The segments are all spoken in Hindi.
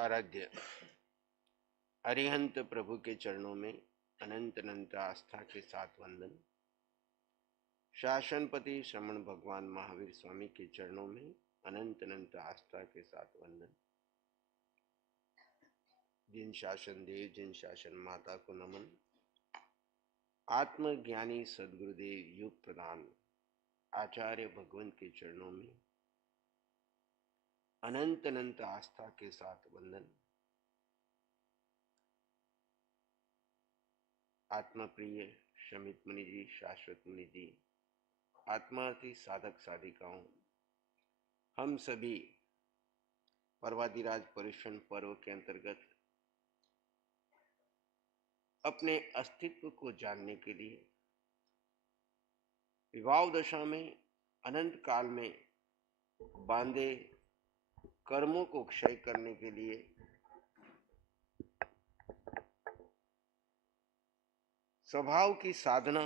आराध्य अरिहंत प्रभु के चरणों में अनंत अनंत आस्था के साथ वंदन। शासनपति श्रमण भगवान महावीर स्वामी के चरणों में अनंत अनंत आस्था के साथ वंदन। जिन शासन देव जिन शासन माता को नमन। आत्मज्ञानी सदगुरुदेव युग प्रदान आचार्य भगवंत के चरणों में अनंत अनंत आस्था के साथ वंदन। आत्मा प्रिय शमित मुनि जी, शाश्वत मुनि जी, आत्मार्थी साधक साधिकाओं, हम सभी पर्वादिराज पर्युषण पर्व के अंतर्गत अपने अस्तित्व को जानने के लिए विवाह दशा में अनंत काल में बांधे कर्मों को क्षय करने के लिए स्वभाव की साधना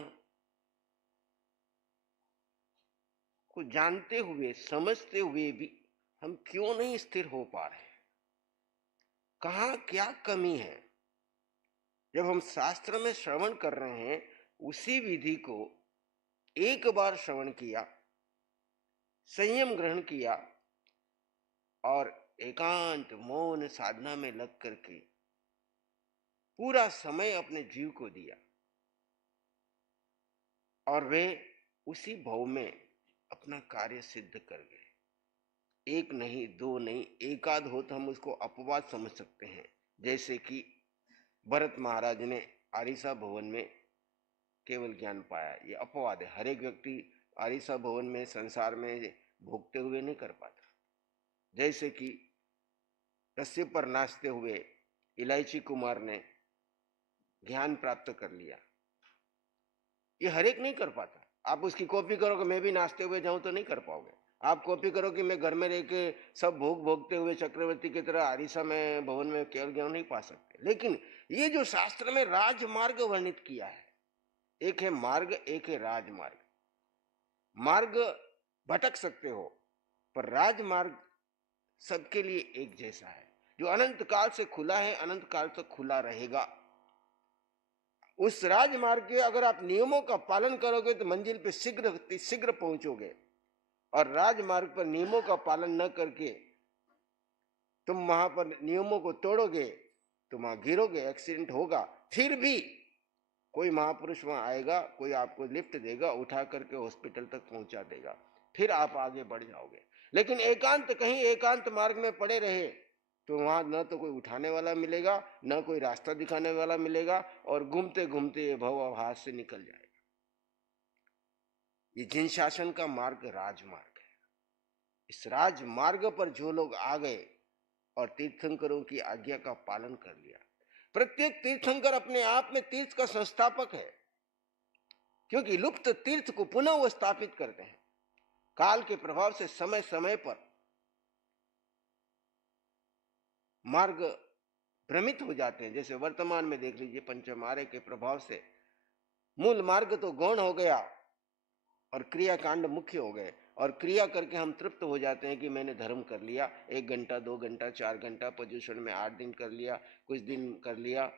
को जानते हुए समझते हुए भी हम क्यों नहीं स्थिर हो पा रहे, कहां क्या कमी है। जब हम शास्त्र में श्रवण कर रहे हैं, उसी विधि को एक बार श्रवण किया, संयम ग्रहण किया और एकांत मौन साधना में लग करके पूरा समय अपने जीव को दिया और वे उसी भाव में अपना कार्य सिद्ध कर गए। एक नहीं, दो नहीं, एकाध हो तो हम उसको अपवाद समझ सकते हैं। जैसे कि भरत महाराज ने आरिसा भवन में केवल ज्ञान पाया, ये अपवाद है। हर एक व्यक्ति आरिसा भवन में संसार में भोगते हुए नहीं कर पाता। जैसे कि रस्सी पर नाचते हुए इलायची कुमार ने ज्ञान प्राप्त कर लिया, ये हर एक नहीं कर पाता। आप उसकी कॉपी करोगे, मैं भी नाचते हुए जाऊं तो नहीं कर पाओगे। आप कॉपी करो कि मैं घर में रह के सब भोग भोगते हुए चक्रवर्ती की तरह आरिसा में भवन में केवल ज्ञान नहीं पा सकते। लेकिन ये जो शास्त्र में राजमार्ग वर्णित किया है, एक है मार्ग, एक है राजमार्ग। मार्ग भटक सकते हो, पर राजमार्ग सबके लिए एक जैसा है, जो अनंत काल से खुला है, अनंत काल तक खुला रहेगा। उस राजमार्ग के अगर आप नियमों का पालन करोगे तो मंजिल पे शीघ्र शीघ्र पहुंचोगे, और राजमार्ग पर नियमों का पालन न करके तुम वहां पर नियमों को तोड़ोगे तो वहां गिरोगे, एक्सीडेंट होगा। फिर भी कोई महापुरुष वहां आएगा, कोई आपको लिफ्ट देगा, उठा करके हॉस्पिटल तक पहुंचा देगा, फिर आप आगे बढ़ जाओगे। लेकिन एकांत कहीं एकांत मार्ग में पड़े रहे तो वहां न तो कोई उठाने वाला मिलेगा, न कोई रास्ता दिखाने वाला मिलेगा, और घूमते घूमते ये भव हाथ से निकल जाएगा। ये जिन शासन का मार्ग राजमार्ग है। इस राजमार्ग पर जो लोग आ गए और तीर्थंकरों की आज्ञा का पालन कर लिया, प्रत्येक तीर्थंकर अपने आप में तीर्थ का संस्थापक है, क्योंकि लुप्त तीर्थ को पुनः वो स्थापित करते हैं। काल के प्रभाव से समय समय पर मार्ग भ्रमित हो जाते हैं। जैसे वर्तमान में देख लीजिए, पंचमार्य के प्रभाव से मूल मार्ग तो गौण हो गया और क्रियाकांड मुख्य हो गए, और क्रिया करके हम तृप्त हो जाते हैं कि मैंने धर्म कर लिया। 1 घंटा 2 घंटा 4 घंटा पर्युषण में 8 दिन कर लिया, कुछ दिन कर लिया,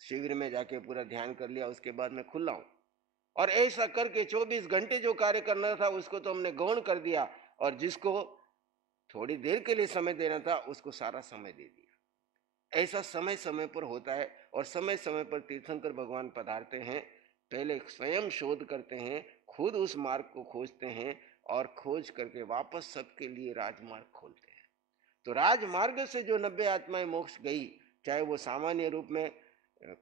शिविर में जाके पूरा ध्यान कर लिया, उसके बाद मैं खुला हूं। और ऐसा करके 24 घंटे जो कार्य करना था उसको तो हमने गौण कर दिया, और जिसको थोड़ी देर के लिए समय देना था उसको सारा समय दे दिया। ऐसा समय समय पर होता है, और समय समय पर तीर्थंकर भगवान पधारते हैं, पहले स्वयं शोध करते हैं, खुद उस मार्ग को खोजते हैं, और खोज करके वापस सबके लिए राजमार्ग खोलते हैं। तो राजमार्ग से जो 90 आत्माएं मोक्ष गई, चाहे वो सामान्य रूप में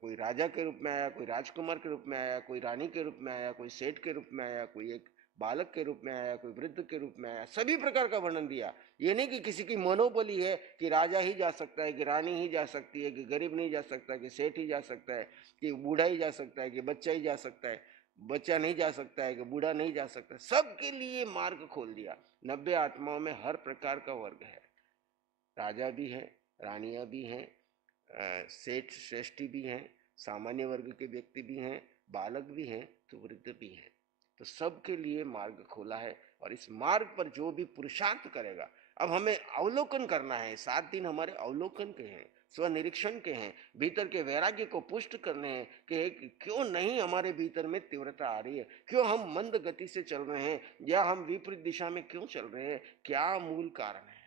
कोई राजा के रूप में आया, कोई राजकुमार के रूप में आया, कोई रानी के रूप में आया, कोई सेठ के रूप में आया, कोई एक बालक के रूप में आया, कोई वृद्ध के रूप में आया, सभी प्रकार का वर्णन दिया। ये नहीं कि किसी की मोनोपोली है कि राजा ही जा सकता है, कि रानी ही जा सकती है, कि गरीब नहीं जा सकता, कि सेठ ही जा सकता है, कि बूढ़ा ही जा सकता है, कि बच्चा ही जा सकता है, बच्चा नहीं जा सकता है, कि बूढ़ा नहीं जा सकता। सबके लिए मार्ग खोल दिया। 90 आत्माओं में हर प्रकार का वर्ग है, राजा भी है, रानियां भी हैं, सेठ श्रेष्ठी भी हैं, सामान्य वर्ग के व्यक्ति भी हैं, बालक भी हैं, तो वृद्ध भी हैं। तो सबके लिए मार्ग खोला है। और इस मार्ग पर जो भी पुरुषार्थ करेगा, अब हमें अवलोकन करना है। 7 दिन हमारे अवलोकन के हैं, स्वनिरीक्षण के हैं, भीतर के वैराग्य को पुष्ट करने हैं कि क्यों नहीं हमारे भीतर में तीव्रता आ रही है, क्यों हम मंद गति से चल रहे हैं, या हम विपरीत दिशा में क्यों चल रहे हैं, क्या मूल कारण है।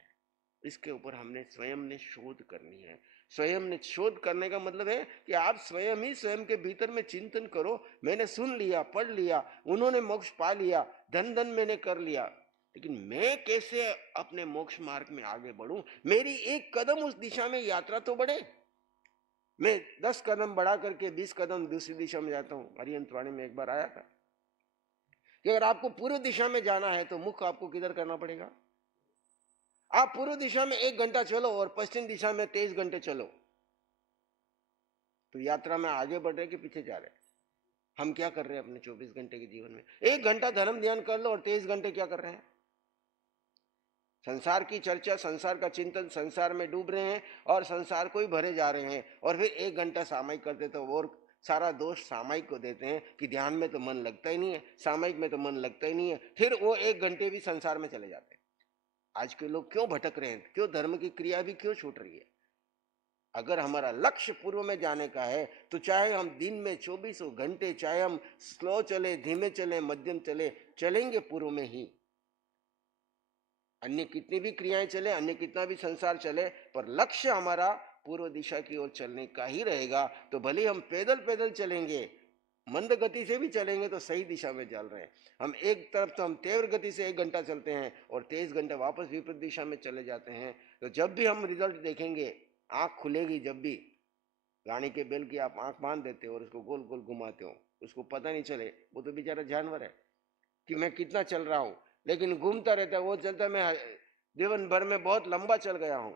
इसके ऊपर हमने स्वयं ने शोध करनी है। स्वयं ने शोध करने का मतलब है कि आप स्वयं ही स्वयं के भीतर में चिंतन करो। मैंने सुन लिया, पढ़ लिया, उन्होंने मोक्ष पा लिया, धन धन मैंने कर लिया, लेकिन मैं कैसे अपने मोक्ष मार्ग में आगे बढ़ूं। मेरी एक कदम उस दिशा में यात्रा तो बढ़े। मैं 10 कदम बढ़ा करके 20 कदम दूसरी दिशा में जाता हूं। हरिहंत वाणी में एक बार आया था कि अगर आपको पूर्व दिशा में जाना है तो मुख आपको किधर करना पड़ेगा। आप पूर्व दिशा में 1 घंटा चलो और पश्चिम दिशा में 23 घंटे चलो, तो यात्रा में आगे बढ़ रहे कि पीछे जा रहे। हम क्या कर रहे हैं अपने 24 घंटे के जीवन में? 1 घंटा धर्म ध्यान कर लो और 23 घंटे क्या कर रहे हैं? संसार की चर्चा, संसार का चिंतन, संसार में डूब रहे हैं और संसार को ही भरे जा रहे हैं। और फिर 1 घंटा सामायिक करते तो और सारा दोष सामायिक को देते हैं कि ध्यान में तो मन लगता ही नहीं है, सामायिक में तो मन लगता ही नहीं है। फिर वो 1 घंटे भी संसार में चले जाते हैं। आज के लोग क्यों भटक रहे हैं? क्यों धर्म की क्रिया भी क्यों छूट रही है? अगर हमारा लक्ष्य पूर्व में जाने का है तो चाहे हम दिन में 24 घंटे, चाहे हम स्लो चले, धीमे चले, मध्यम चले, चलेंगे पूर्व में ही। अन्य कितनी भी क्रियाएं चले, अन्य कितना भी संसार चले, पर लक्ष्य हमारा पूर्व दिशा की ओर चलने का ही रहेगा। तो भले हम पैदल पैदल चलेंगे, मंद गति से भी चलेंगे तो सही दिशा में चल रहे हैं। हम एक तरफ तो हम तीव्र गति से 1 घंटा चलते हैं और 23 घंटे वापस विपरीत दिशा में चले जाते हैं। तो जब भी हम रिजल्ट देखेंगे, आंख खुलेगी, जब भी गाड़ी के बेल की आप आंख बांध देते हो और उसको गोल गोल घुमाते हो, उसको पता नहीं चले, वो तो बेचारा जानवर है कि मैं कितना चल रहा हूं, लेकिन घूमता रहता है, वो चलता है मैं जीवन भर में बहुत लंबा चल गया हूं।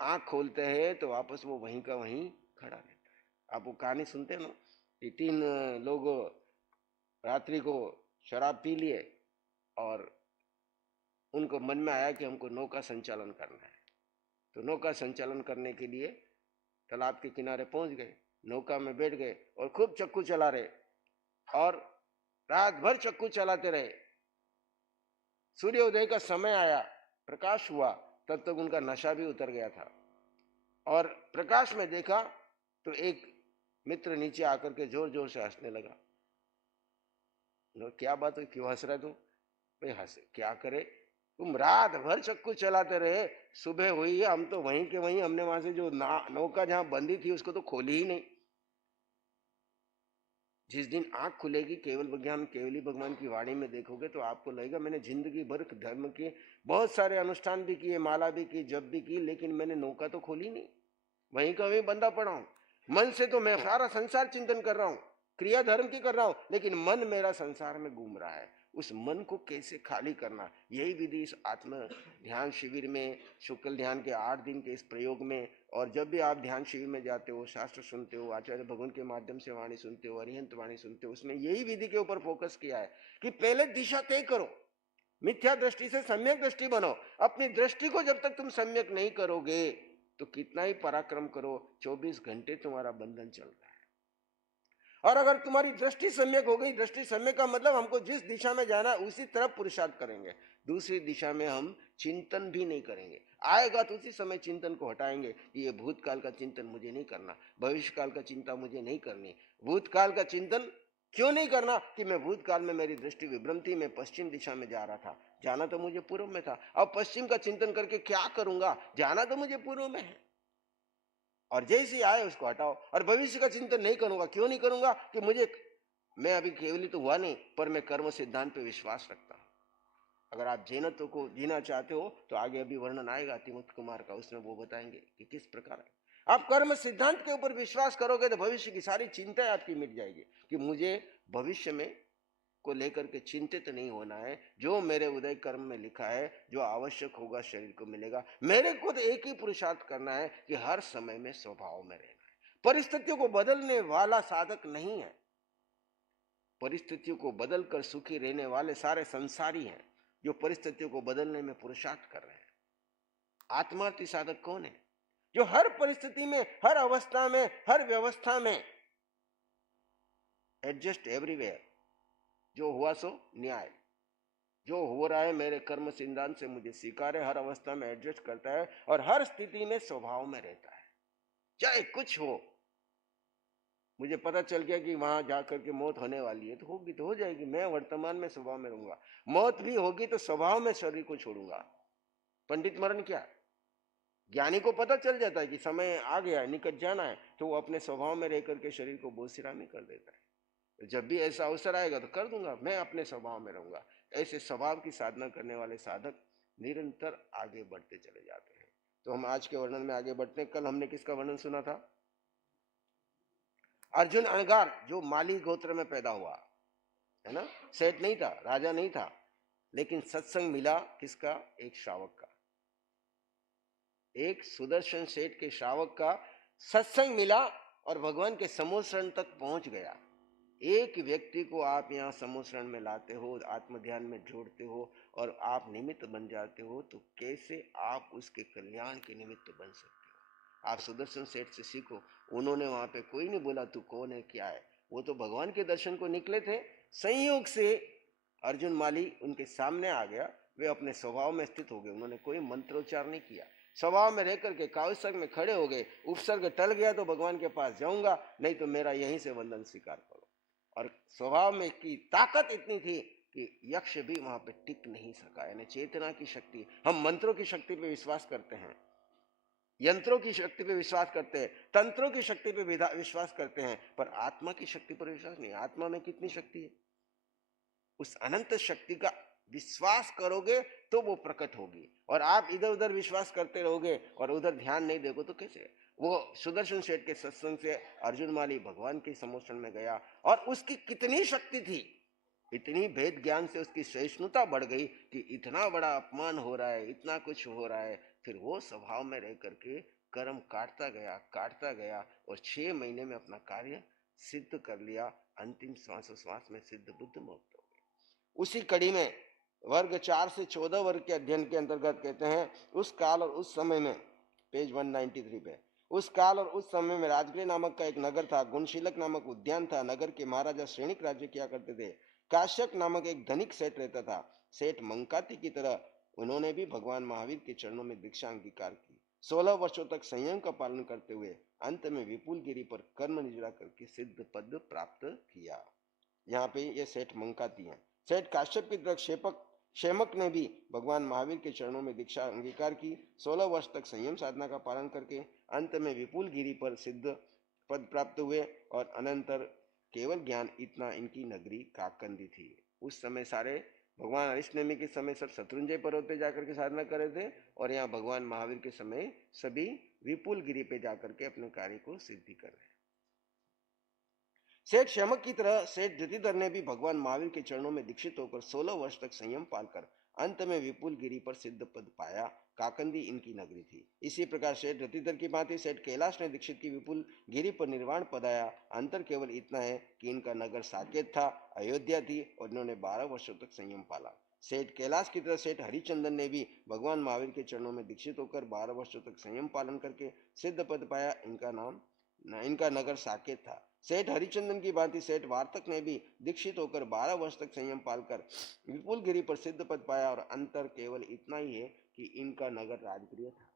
आंख खोलते हैं तो वापस वो वहीं का वहीं खड़ा रहता है। आप वो कहानी सुनते हैं ना कि 3 लोग रात्रि को शराब पी लिए और उनको मन में आया कि हमको नौका संचालन करना है। तो नौका संचालन करने के लिए तालाब के किनारे पहुंच गए, नौका में बैठ गए और खूब चक्कू चला रहे और रात भर चक्कू चलाते रहे। सूर्योदय का समय आया, प्रकाश हुआ, तब तक उनका नशा भी उतर गया था। और प्रकाश में देखा तो एक मित्र नीचे आकर के जोर जोर से हंसने लगा। क्या बात है, क्यों हंस रहा तू? भाई हंस क्या करे, तुम रात भर चक्कू चलाते रहे, सुबह हुई है, हम तो वहीं के वहीं, हमने वहां से जो नौका जहां बंदी थी उसको तो खोली ही नहीं। जिस दिन आंख खुलेगी, केवल विज्ञान केवली भगवान की वाणी में देखोगे तो आपको लगेगा मैंने जिंदगी भर धर्म के बहुत सारे अनुष्ठान भी किए, माला भी की, जप भी की, लेकिन मैंने नौका तो खोली नहीं, वहीं का वहीं बंधा पड़ा हूं। मन से तो मैं सारा संसार चिंतन कर रहा हूं, क्रिया धर्म की कर रहा हूं, लेकिन मन मेरा संसार में घूम रहा है। उस मन को कैसे खाली करना, यही विधि इस आत्म ध्यान शिविर में, शुक्ल ध्यान के 8 दिन के इस प्रयोग में, और जब भी आप ध्यान शिविर में जाते हो, शास्त्र सुनते हो, आचार्य भगवान के माध्यम से वाणी सुनते हो, अरिहंत वाणी सुनते हो, उसमें यही विधि के ऊपर फोकस किया है कि पहले दिशा तय करो, मिथ्या दृष्टि से सम्यक दृष्टि बनो। अपनी दृष्टि को जब तक तुम सम्यक नहीं करोगे तो कितना ही पराक्रम करो, 24 घंटे तुम्हारा बंधन चल रहा है। और अगर तुम्हारी दृष्टि सम्यक हो गई, दृष्टि सम्यक का मतलब हमको जिस दिशा में जाना है उसी तरफ पुरुषार्थ करेंगे, दूसरी दिशा में हम चिंतन भी नहीं करेंगे। आएगा तो उसी समय चिंतन को हटाएंगे कि ये भूतकाल का चिंतन मुझे नहीं करना, भविष्य काल का चिंता मुझे नहीं करनी। भूतकाल का चिंतन क्यों नहीं करना कि मैं भूतकाल में मेरी दृष्टि विभ्रम थी, मैं पश्चिम दिशा में जा रहा था, जाना तो मुझे पूर्व में था। अब पश्चिम का चिंतन करके क्या करूंगा, जाना तो मुझे पूर्व में है, और जैसे आए उसको हटाओ। और भविष्य का चिंतन नहीं करूंगा, क्यों नहीं करूंगा कि मैं अभी केवली तो हुआ नहीं, पर मैं कर्म सिद्धांत पे विश्वास रखता हूं। अगर आप जैनत्व को जीना चाहते हो तो आगे अभी वर्णन आएगा तिमुक्त कुमार का, उसमें वो बताएंगे कि किस प्रकार है। आप कर्म सिद्धांत के ऊपर विश्वास करोगे तो भविष्य की सारी चिंताएं आपकी मिट जाएगी कि मुझे भविष्य में को लेकर के चिंतित नहीं होना है। जो मेरे उदय कर्म में लिखा है, जो आवश्यक होगा शरीर को मिलेगा। मेरे खुद एक ही पुरुषार्थ करना है कि हर समय में स्वभाव में रहना है। परिस्थितियों को बदलने वाला साधक नहीं है, परिस्थितियों को बदलकर सुखी रहने वाले सारे संसारी हैं जो परिस्थितियों को बदलने में पुरुषार्थ कर रहे हैं। आत्मार्थी साधक कौन है? जो हर परिस्थिति में, हर अवस्था में, हर व्यवस्था में एडजस्ट एवरीवेयर, जो हुआ सो न्याय, जो हो रहा है मेरे कर्म सिद्धांत से मुझे स्वीकार है, हर अवस्था में एडजस्ट करता है और हर स्थिति में स्वभाव में रहता है, चाहे कुछ हो। मुझे पता चल गया कि वहां जाकर के मौत होने वाली है, तो होगी तो हो जाएगी, मैं वर्तमान में स्वभाव में रहूंगा। मौत भी होगी तो स्वभाव में शरीर को छोड़ूंगा। पंडित मरण क्या, ज्ञानी को पता चल जाता है कि समय आ गया है, निकट जाना है, तो वो अपने स्वभाव में रह करके शरीर को बोसिरामी कर देता है। तो जब भी ऐसा अवसर आएगा तो कर दूंगा, मैं अपने स्वभाव में रहूंगा। ऐसे स्वभाव की साधना करने वाले साधक निरंतर आगे बढ़ते चले जाते हैं। तो हम आज के वर्णन में आगे बढ़ते हैं। कल हमने किसका वर्णन सुना था? अर्जुन अणगार, जो माली गोत्र में पैदा हुआ है ना, सेठ नहीं था, राजा नहीं था, लेकिन सत्संग मिला किसका? एक श्रावक का, एक सुदर्शन सेठ के श्रावक का सत्संग मिला और भगवान के समोशरण तक पहुंच गया। एक व्यक्ति को आप यहाँ समोशरण में लाते हो, आत्म ध्यान में जोड़ते हो और आप निमित्त बन जाते हो, तो कैसे आप उसके कल्याण के निमित्त बन सकते हो? आप सुदर्शन सेठ से सीखो। उन्होंने वहां पे कोई नहीं बोला तू कौन है क्या है, वो तो भगवान के दर्शन को निकले थे। संयोग से अर्जुन माली उनके सामने आ गया, वे अपने स्वभाव में स्थित हो गए, उन्होंने कोई मंत्रोच्चार नहीं किया, स्वभाव में रह करके काव्यसर्ग में खड़े हो गए। उपसर्ग टल गया तो भगवान के पास जाऊंगा, नहीं तो मेरा यहीं से वंदन स्वीकार करो। और स्वभाव में की ताकत इतनी थी कि यक्ष भी वहां पे टिक नहीं सका। यानी चेतना की शक्ति। हम मंत्रों की शक्ति पे विश्वास करते हैं, यंत्रों की शक्ति पे विश्वास करते हैं, तंत्रों की शक्ति पे विश्वास करते हैं, पर आत्मा की शक्ति पर विश्वास नहीं। आत्मा में कितनी शक्ति है, उस अनंत शक्ति का विश्वास करोगे तो वो प्रकट होगी। और आप इधर उधर विश्वास करते रहोगे और उधर ध्यान नहीं दोगे तो कैसे? वो सुदर्शन सेठ के सत्संग से अर्जुन माली भगवान के समोषण में गया और उसकी कितनी शक्ति थी, इतनी भेद ज्ञान से उसकी सहिष्णुता बढ़ गई कि इतना बड़ा अपमान हो रहा है, इतना कुछ हो रहा है, फिर वो स्वभाव में रह करके कर्म काटता गया और 6 महीने में अपना कार्य सिद्ध कर लिया। अंतिम श्वासोश्वास में सिद्ध बुद्ध मुक्त हो गए। उसी कड़ी में वर्ग 4 से 14 वर्ग के अध्ययन के अंतर्गत कहते हैं, उस काल और उस समय में, पेज 193 पे, उस काल और उस समय में राजगृह नामक का एक नगर था, गुणशीलक नामक उद्यान था, नगर के महाराजा श्रेणिक राज्य किया करते थे। काश्यप नामक एक धनिक सेठ रहता था। सेठ मंकाती की तरह उन्होंने भी भगवान महावीर के चरणों में दीक्षा अंगीकार की। 16 वर्षों तक संयम का पालन करते हुए अंत में विपुल गिरी पर कर्म निजरा करके सिद्ध पद प्राप्त किया। यहाँ पे ये सेठ मंकाती हैं। सेठ काश्यप की तरह क्षेमक ने भी भगवान महावीर के चरणों में दीक्षा अंगीकार की। 16 वर्ष तक संयम साधना का पालन करके अंत में विपुल गिरी पर सिद्ध पद प्राप्त हुए और अनंतर केवल ज्ञान इतना इनकी नगरी काकंदी थी। उस समय सारे भगवान हरिष्णेमी के समय सब शत्रुंजय पर्वत पे जाकर के साधना कर रहे थे और यहाँ भगवान महावीर के समय सभी विपुल गिरी पे जाकर के अपने कार्य को सिद्धि कर रहे हैं। सेठ शमक की तरह सेठ जतिधर ने भी भगवान महावीर के चरणों में दीक्षित होकर 16 वर्ष तक संयम पालकर अंत में विपुल गिरी पर सिद्ध पद पाया। काकंदी इनकी नगरी थी। इसी प्रकार सेठ जतिधर की भांति सेठ कैलाश ने दीक्षित की विपुल गिरी पर निर्वाण पदाया। अंतर केवल इतना है कि इनका नगर साकेत था, अयोध्या थी और इन्होंने 12 वर्षों तक संयम पाला। सेठ कैलाश की तरह सेठ हरिचंदन ने भी भगवान महावीर के चरणों में दीक्षित होकर 12 वर्षों तक संयम पालन करके सिद्ध पद पाया। इनका नगर साकेत था। सेठ हरिचंदन की भांति सेठ वार्तक ने भी दीक्षित होकर 12 वर्ष तक संयम पालकर विपुल गिरी पर सिद्ध पद पाया और अंतर केवल इतना ही है कि इनका नगर राजगृह था।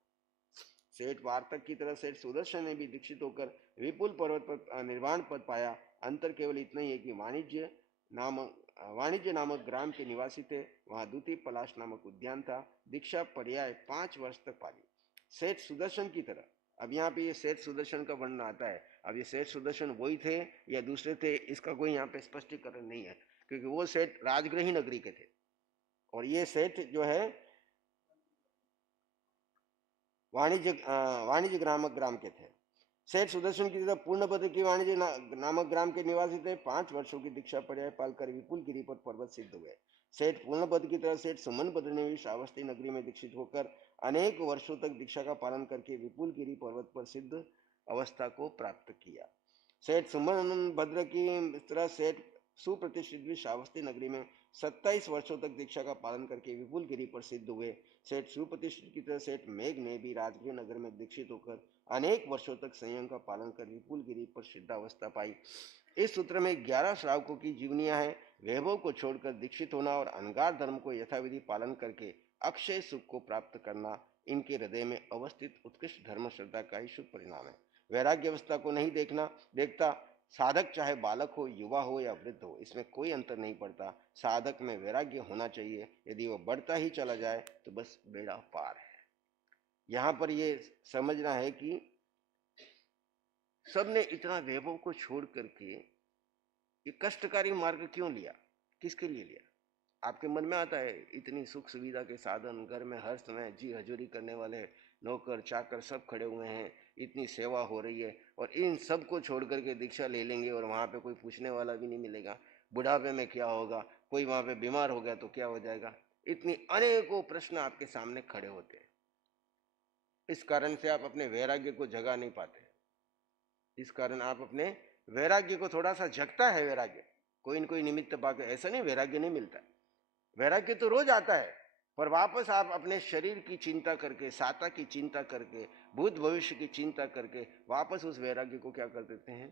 सेठ वार्तक की तरह सेठ सुदर्शन ने भी दीक्षित होकर विपुल पर्वत पर निर्वाण पद पाया। अंतर केवल इतना ही है कि वाणिज्य नामक ग्राम के निवासी थे। वहां द्वितीय पलाश नामक उद्यान था। दीक्षा पर्याय 5 वर्ष तक पाली। सेठ सुदर्शन की तरह, अब यहाँ पे ये सेठ सुदर्शन का वर्णन आता है। अब ये सेठ सुदर्शन वही थे या दूसरे थे, इसका कोई यहाँ पे स्पष्टीकरण नहीं है, क्योंकि वो सेठ राजगृही नगरी के थे और ये सेठ जो है वाणिज्य ग्राम के थे। सेठ सुदर्शन की तरह पूर्णपद की वाणिज्य नामक ग्राम के निवासी थे। 5 वर्षों की दीक्षा पर्याय पालकर विपुल गिरी पर पर्वत सिद्ध हुए। सेठ पूर्णपद की तरह सेठ सुमन पद ने भी श्रावस्ती नगरी में दीक्षित होकर अनेक वर्षों तक दीक्षा का पालन करके विपुल गिरी पर्वत पर सिद्ध अवस्था को प्राप्त किया। सेठ सुमन भद्र की तरह सेठ सुप्रतिष्ठित भी श्रावस्ती नगरी में 27 वर्षों तक दीक्षा का पालन करके विपुल गिरी पर सिद्ध हुए। सेठ सुप्रतिष्ठित की तरह सेठ मेघ ने भी राजगृह नगर में दीक्षित होकर अनेक वर्षों तक संयम का पालन कर विपुल गिरी पर सिद्धावस्था पाई। इस सूत्र में 11 श्रावकों की जीवनियां हैं। वैभव को छोड़कर दीक्षित होना और अनगार धर्म को यथाविधि पालन करके अक्षय सुख को प्राप्त करना इनके हृदय में अवस्थित उत्कृष्ट धर्म श्रद्धा का ही शुभ परिणाम है। वैराग्य अवस्था को नहीं देखता साधक, चाहे बालक हो, युवा हो या वृद्ध हो, इसमें कोई अंतर नहीं पड़ता। साधक में वैराग्य होना चाहिए। यदि वह बढ़ता ही चला जाए तो बस बेड़ा पार है। यहां पर यह समझना है कि सबने इतना वैभव को छोड़ करके ये कष्टकारी मार्ग क्यों लिया, किसके लिए लिया? आपके मन में आता है इतनी सुख सुविधा के साधन, घर में हर समय जी हजूरी करने वाले नौकर चाकर सब खड़े हुए हैं, इतनी सेवा हो रही है, और इन सब को छोड़ करके दीक्षा ले लेंगे और वहां पे कोई पूछने वाला भी नहीं मिलेगा। बुढ़ापे में क्या होगा, कोई वहां पे बीमार हो गया तो क्या हो जाएगा? इतनी अनेकों प्रश्न आपके सामने खड़े होते हैं। इस कारण से आप अपने वैराग्य को जगा नहीं पाते। इस कारण आप अपने वैराग्य को, थोड़ा सा जगता है वैराग्य, कोई न कोई निमित्त पाके, ऐसा नहीं वैराग्य नहीं मिलता। वैराग्य तो रोज आता है, पर वापस आप अपने शरीर की चिंता करके, साता की चिंता करके, भूत भविष्य की चिंता करके वापस उस वैराग्य को क्या कर देते हैं?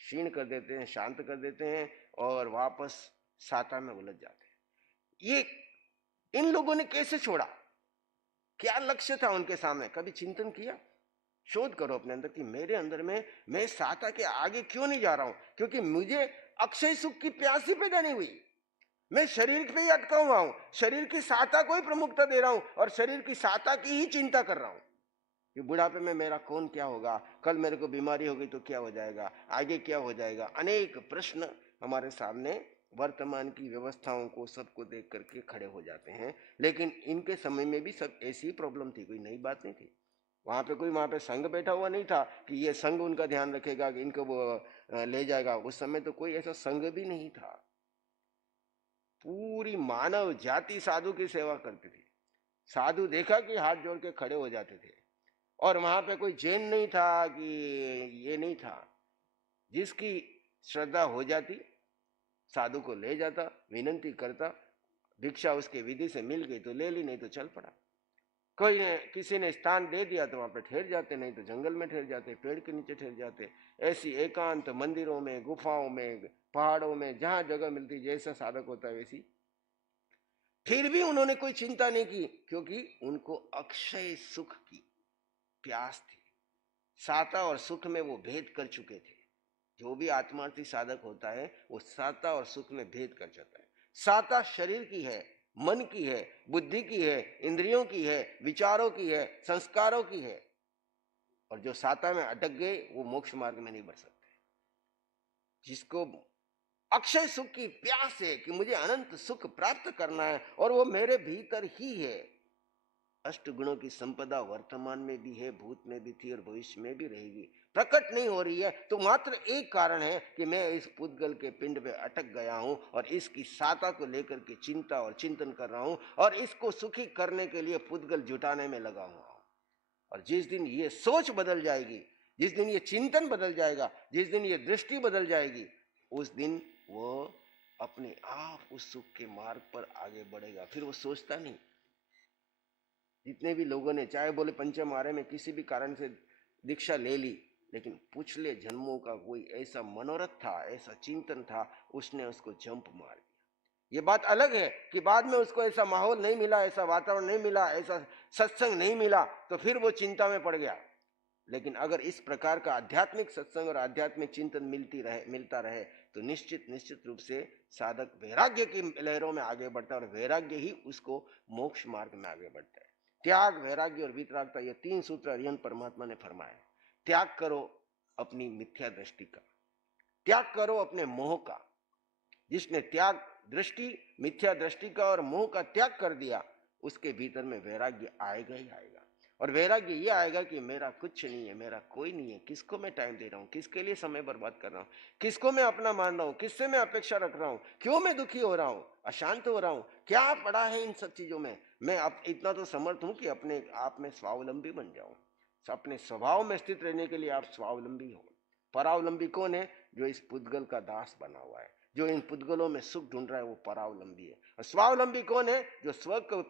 क्षीण कर देते हैं, शांत कर देते हैं और वापस साता में उलझ जाते हैं। ये इन लोगों ने कैसे छोड़ा? क्या लक्ष्य था उनके सामने? कभी चिंतन किया? शोध करो अपने अंदर कि मेरे अंदर में मैं साता के आगे क्यों नहीं जा रहा हूं? क्योंकि मुझे अक्षय सुख की प्यास ही पैदा नहीं हुई। मैं शरीर पे ही अटका हुआ हूं, शरीर की साता को ही प्रमुखता दे रहा हूं और शरीर की साता की ही चिंता कर रहा हूं कि बुढ़ापे में मेरा कौन क्या होगा, कल मेरे को बीमारी होगी तो क्या हो जाएगा, आगे क्या हो जाएगा। अनेक प्रश्न हमारे सामने वर्तमान की व्यवस्थाओं को, सबको देख करके खड़े हो जाते हैं। लेकिन इनके समय में भी सब ऐसी ही प्रॉब्लम थी, कोई नई बात नहीं थी। वहां पे संघ बैठा हुआ नहीं था कि ये संघ उनका ध्यान रखेगा, कि इनको वो ले जाएगा। उस समय तो कोई ऐसा संघ भी नहीं था। पूरी मानव जाति साधु की सेवा करती थी। साधु देखा कि हाथ जोड़ के खड़े हो जाते थे। और वहां पे कोई जैन नहीं था कि ये नहीं था। जिसकी श्रद्धा हो जाती साधु को ले जाता, विनंती करता, भिक्षा उसके विधि से मिल गई तो ले ली, नहीं तो चल पड़ा। कोई ने, किसी ने स्थान दे दिया तो वहां पे ठहर जाते, नहीं तो जंगल में ठहर जाते, पेड़ के नीचे ठहर जाते। ऐसी एकांत मंदिरों में, गुफाओं में, पहाड़ों में, जहां जगह मिलती, जैसा साधक होता है वैसी। फिर भी उन्होंने कोई चिंता नहीं की, क्योंकि उनको अक्षय सुख की प्यास थी। साता और सुख में वो भेद कर चुके थे। जो भी आत्मार्थी साधक होता है वो साता और सुख में भेद कर जाता है। साता शरीर की है, मन की है, बुद्धि की है, इंद्रियों की है, विचारों की है, संस्कारों की है। और जो साता में अटक गए वो मोक्ष मार्ग में नहीं बढ़ सकते। जिसको अक्षय सुख की प्यास है कि मुझे अनंत सुख प्राप्त करना है और वो मेरे भीतर ही है। अष्ट गुणों की संपदा वर्तमान में भी है, भूत में भी थी और भविष्य में भी रहेगी। प्रकट नहीं हो रही है तो मात्र एक कारण है कि मैं इस पुद्गल के पिंड पे अटक गया हूं और इसकी साता को लेकर के चिंता और चिंतन कर रहा हूं और इसको सुखी करने के लिए पुद्गल जुटाने में लगा हुआ हूं। और जिस दिन ये सोच बदल जाएगी, जिस दिन ये चिंतन बदल जाएगा, जिस दिन ये दृष्टि बदल जाएगी, उस दिन वो अपने आप उस सुख के मार्ग पर आगे बढ़ेगा। फिर वो सोचता नहीं। जितने भी लोगों ने, चाहे बोले पंचम आर्य में किसी भी कारण से दीक्षा ले ली, लेकिन पिछले जन्मों का कोई ऐसा मनोरथ था, ऐसा चिंतन था, उसने उसको जंप मार दिया। ये बात अलग है कि बाद में उसको ऐसा माहौल नहीं मिला, ऐसा वातावरण नहीं मिला, ऐसा सत्संग नहीं मिला, तो फिर वो चिंता में पड़ गया। लेकिन अगर इस प्रकार का आध्यात्मिक सत्संग और आध्यात्मिक चिंतन मिलता रहे तो निश्चित रूप से साधक वैराग्य की लहरों में आगे बढ़ता है और वैराग्य ही उसको मोक्ष मार्ग में आगे बढ़ता है। त्याग, वैराग्य और वितरागता, ये तीन सूत्र अरिहंत परमात्मा ने फरमाए। त्याग करो अपनी मिथ्या दृष्टि का, त्याग करो अपने मोह का। जिसने त्याग, दृष्टि, मिथ्या दृष्टि का और मोह का त्याग कर दिया, उसके भीतर में वैराग्य आएगा ही आएगा। और वैराग्य ये आएगा कि मेरा कुछ नहीं है, मेरा कोई नहीं है, किसको मैं टाइम दे रहा हूं, किसके लिए समय बर्बाद कर रहा हूं, किसको मैं अपना मान रहा हूं, किससे मैं अपेक्षा रख रहा हूं, क्यों मैं दुखी हो रहा हूं, अशांत हो रहा हूं, क्या पड़ा है इन सब चीजों में। मैं अब इतना तो समर्थ हूं कि अपने आप में स्वावलंबी बन जाऊं। अपने स्वभाव में स्थित रहने के लिए आप स्वावलंबी हो। परावलंबी कौन है? जो इस पुद्गल का दास बना हुआ है, जो इन पुद्गलों में सुख ढूंढ रहा है, वो परावलंबी है। और स्वावलंबी कौन है? जो स्व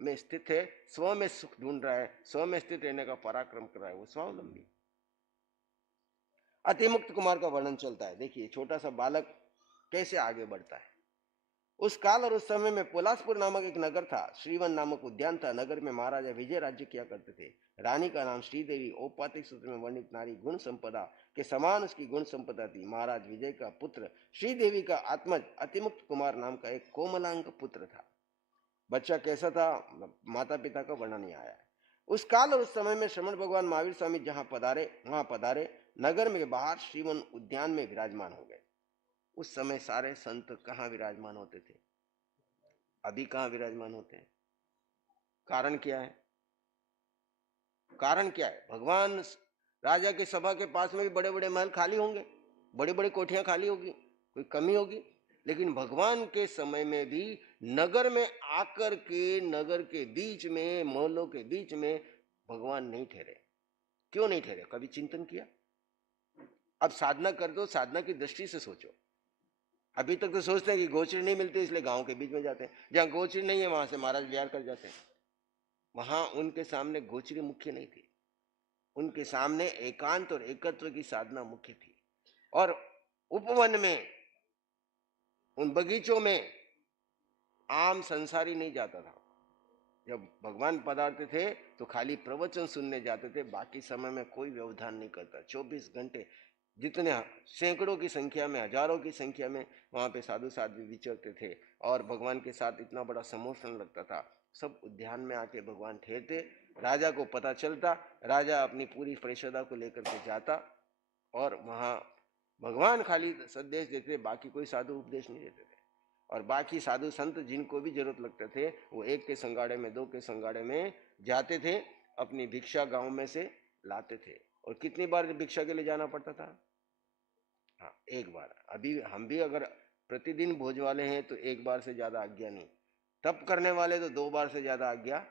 में स्थित है, स्व में सुख ढूंढ रहा है, स्व में स्थित रहने का पराक्रम कर रहा है, वो स्वावलंबी। अतिमुक्त कुमार का वर्णन चलता है। देखिए, छोटा सा बालक कैसे आगे बढ़ता है। उस काल और उस समय में पोलासपुर नामक एक नगर था। श्रीवन नामक उद्यान था। नगर में महाराजा विजय राज्य किया करते थे। रानी का नाम श्रीदेवी। औपातिक सूत्र में वर्णित नारी गुण संपदा के समान उसकी गुण संपदा थी। महाराज विजय का पुत्र श्रीदेवी का आत्मज अतिमुक्त कुमार नाम का एक कोमलांग पुत्र था। बच्चा कैसा था, माता पिता का वर्णन नहीं आया है। उस काल और उस समय में श्रमण भगवान महावीर स्वामी जहां पधारे वहां पधारे नगर में बाहर श्रीवन उद्यान में विराजमान हो गए। उस समय सारे संत कहाँ विराजमान होते थे, अभी कहाँ विराजमान होते हैं? कारण क्या है? कारण क्या है? भगवान राजा की सभा के पास में भी बड़े बड़े महल खाली होंगे, बड़ी बड़ी कोठियां खाली होगी, कोई कमी होगी, लेकिन भगवान के समय में भी नगर में आकर के नगर के बीच में महलों के बीच में भगवान नहीं ठहरे। क्यों नहीं ठहरे? कभी चिंतन किया? अब साधना कर दो, साधना की दृष्टि से सोचो। अभी तक तो सोचते हैं कि गोचरी नहीं मिलती इसलिए गांव के बीच में जाते हैं। जहां गोचरी नहीं है वहां से महाराज विहार कर जाते हैं। वहां उनके सामने गोचरी मुख्य नहीं थी, उनके सामने एकांत और एकत्व की साधना मुख्य थी। और उपवन में, उन बगीचों में आम संसारी नहीं जाता था। जब भगवान पधारते थे तो खाली प्रवचन सुनने जाते थे, बाकी समय में कोई व्यवधान नहीं करता। 24 घंटे जितने सैकड़ों की संख्या में, हजारों की संख्या में वहां पे साधु साध्वी विचरते थे और भगवान के साथ इतना बड़ा समोषण लगता था। सब उद्यान में आके भगवान ठहरते। राजा को पता चलता, राजा अपनी पूरी परिषदा को लेकर के जाता और वहां भगवान खाली संदेश देते, बाकी कोई साधु उपदेश नहीं देते थे। और बाकी साधु संत जिनको भी जरूरत लगते थे वो एक के संगाड़े में, दो के संगाड़े में जाते थे, अपनी भिक्षा गांव में से लाते थे। और कितनी बार भिक्षा के लिए जाना पड़ता था? हाँ, एक बार। अभी हम भी अगर प्रतिदिन भोज वाले हैं तो एक बार से ज्यादा आज्ञा नहीं, तप करने वाले तो 2 बार से ज्यादा आज्ञा,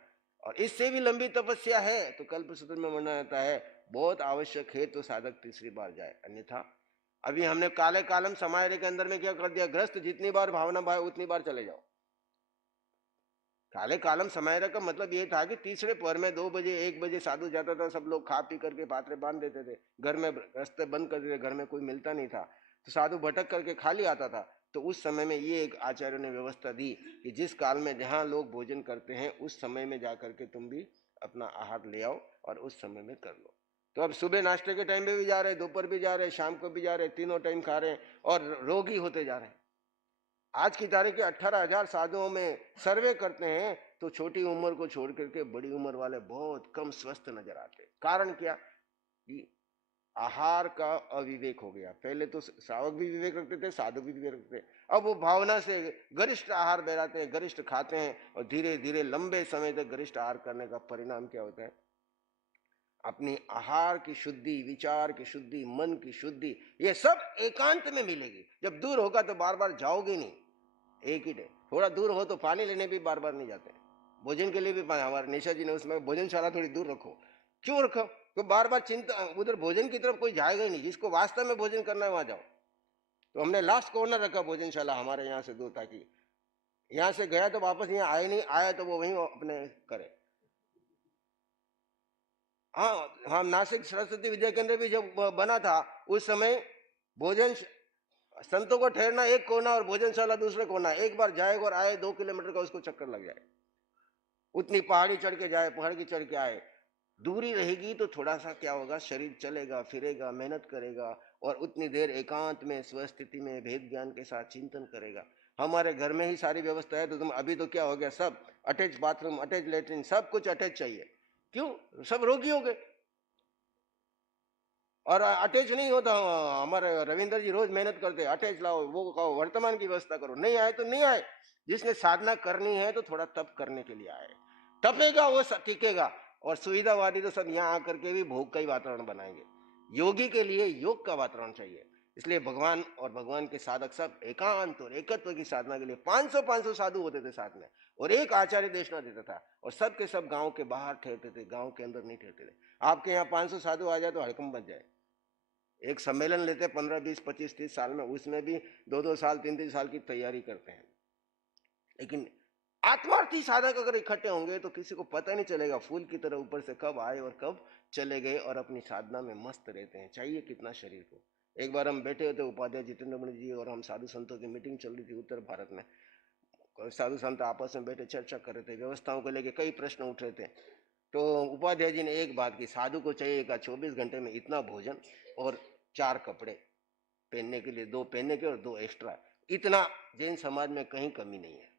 और इससे भी लंबी तपस्या है तो कल्पसूत्र में वर्णन आता है बहुत आवश्यक है तो साधक तीसरी बार जाए, अन्यथा। अभी हमने काले कालम समायरे के अंदर में क्या कर दिया, ग्रस्त जितनी बार भावना भाई उतनी बार चले जाओ। काले कालम समायरे का मतलब ये था कि तीसरे पहर में 2 बजे 1 बजे साधु जाता था, सब लोग खा पी करके पात्रे बांध देते थे, घर में रास्ते बंद कर देते, घर में कोई मिलता नहीं था, तो साधु भटक करके खाली आता था। तो उस समय में ये एक आचार्यों ने व्यवस्था दी कि जिस काल में जहां लोग भोजन करते हैं उस समय में जाकर के तुम भी अपना आहार ले आओ और उस समय में कर लो। तो अब सुबह नाश्ते के टाइम में भी जा रहे, दोपहर भी जा रहे, शाम को भी जा रहे, तीनों टाइम खा रहे हैं और रोगी होते जा रहे हैं। आज की तारीख के 18,000 साधुओं में सर्वे करते हैं तो छोटी उम्र को छोड़ करके बड़ी उम्र वाले बहुत कम स्वस्थ नजर आते हैं। कारण क्या? कि आहार का अविवेक हो गया। पहले तो श्रावक भी विवेक रखते थे, साधु भी विवेक रखते थे, अब वो भावना से गरिष्ठ आहार बैराते हैं, गरिष्ठ खाते हैं और धीरे धीरे लंबे समय तक गरिष्ठ आहार करने का परिणाम क्या होता है? अपनी आहार की शुद्धि, विचार की शुद्धि, मन की शुद्धि, ये सब एकांत में मिलेगी। जब दूर होगा तो बार बार जाओगे नहीं, एक ही डे। थोड़ा दूर हो तो पानी लेने भी बार बार नहीं जाते, भोजन के लिए भी हमारे निशा जी ने उसमें भोजनशाला थोड़ी दूर रखो। क्यों रखो? तो बार बार चिंता, उधर भोजन की तरफ कोई जाएगा ही नहीं। जिसको वास्तव में भोजन करना है वहां जाओ। तो हमने लास्ट कॉर्नर रखा भोजनशाला हमारे यहाँ से दूर, ताकि यहाँ से गया तो वापस यहाँ आए नहीं, आया तो वो वहीं अपने करे। हाँ हाँ, नासिक सरस्वती विद्या केंद्र भी जब बना था उस समय भोजन संतों को ठहरना एक कोना और भोजनशाला दूसरे कोना, एक बार जाएगा और आए 2 किलोमीटर का उसको चक्कर लग जाए। उतनी पहाड़ी चढ़ के जाए, पहाड़ की चढ़ के आए। दूरी रहेगी तो थोड़ा सा क्या होगा, शरीर चलेगा फिरेगा, मेहनत करेगा और उतनी देर एकांत में स्वस्थिति में भेद ज्ञान के साथ चिंतन करेगा। हमारे घर में ही सारी व्यवस्था है तो तुम अभी तो क्या हो गया, सब अटैच बाथरूम, अटैच लेटरिन, सब कुछ अटैच चाहिए। क्यों? सब रोगी हो गए। और अटैच नहीं होता। हमारे रविंद्र जी रोज मेहनत करते, अटैच लाओ, वो कहो, वर्तमान की व्यवस्था करो। नहीं आए तो नहीं आए। जिसने साधना करनी है तो थोड़ा तप करने के लिए आए, तपेगा वो टिकेगा। और सुविधावादी तो सब यहाँ आकर के भी भोग का ही वातावरण बनाएंगे। योगी के लिए योग का वातावरण चाहिए। इसलिए भगवान और भगवान के साधक सब एकांत और एकत्व की साधना के लिए 500 साधु होते थे साथ में, और एक आचार्य देशना देता था, और सब के सब गांव के बाहर ठहरते थे, गांव के अंदर नहीं ठहरते थे। आपके यहाँ 500 साधु आ जाए तो हड़कंप बच जाए। एक सम्मेलन लेते 15, 20, 25, 30 साल में, उसमें भी 2-2 साल 3-3 साल की तैयारी करते हैं। लेकिन आत्मार्थी साधक अगर इकट्ठे होंगे तो किसी को पता नहीं चलेगा फूल की तरह ऊपर से कब आए और कब चले गए, और अपनी साधना में मस्त रहते हैं, चाहिए कितना शरीर को। एक बार हम बैठे होते उपाध्याय जितेंद्र मणि जी और हम साधु संतों की मीटिंग चल रही थी उत्तर भारत में। साधु संत आपस में बैठे चर्चा कर रहे थे, व्यवस्थाओं को लेके कई प्रश्न उठ रहे थे। तो उपाध्याय जी ने एक बात की, साधु को चाहिएगा 24 घंटे में इतना भोजन और 4 कपड़े पहनने के लिए, 2 पहनने के और 2 एक्स्ट्रा। इतना जैन समाज में कहीं कमी नहीं है।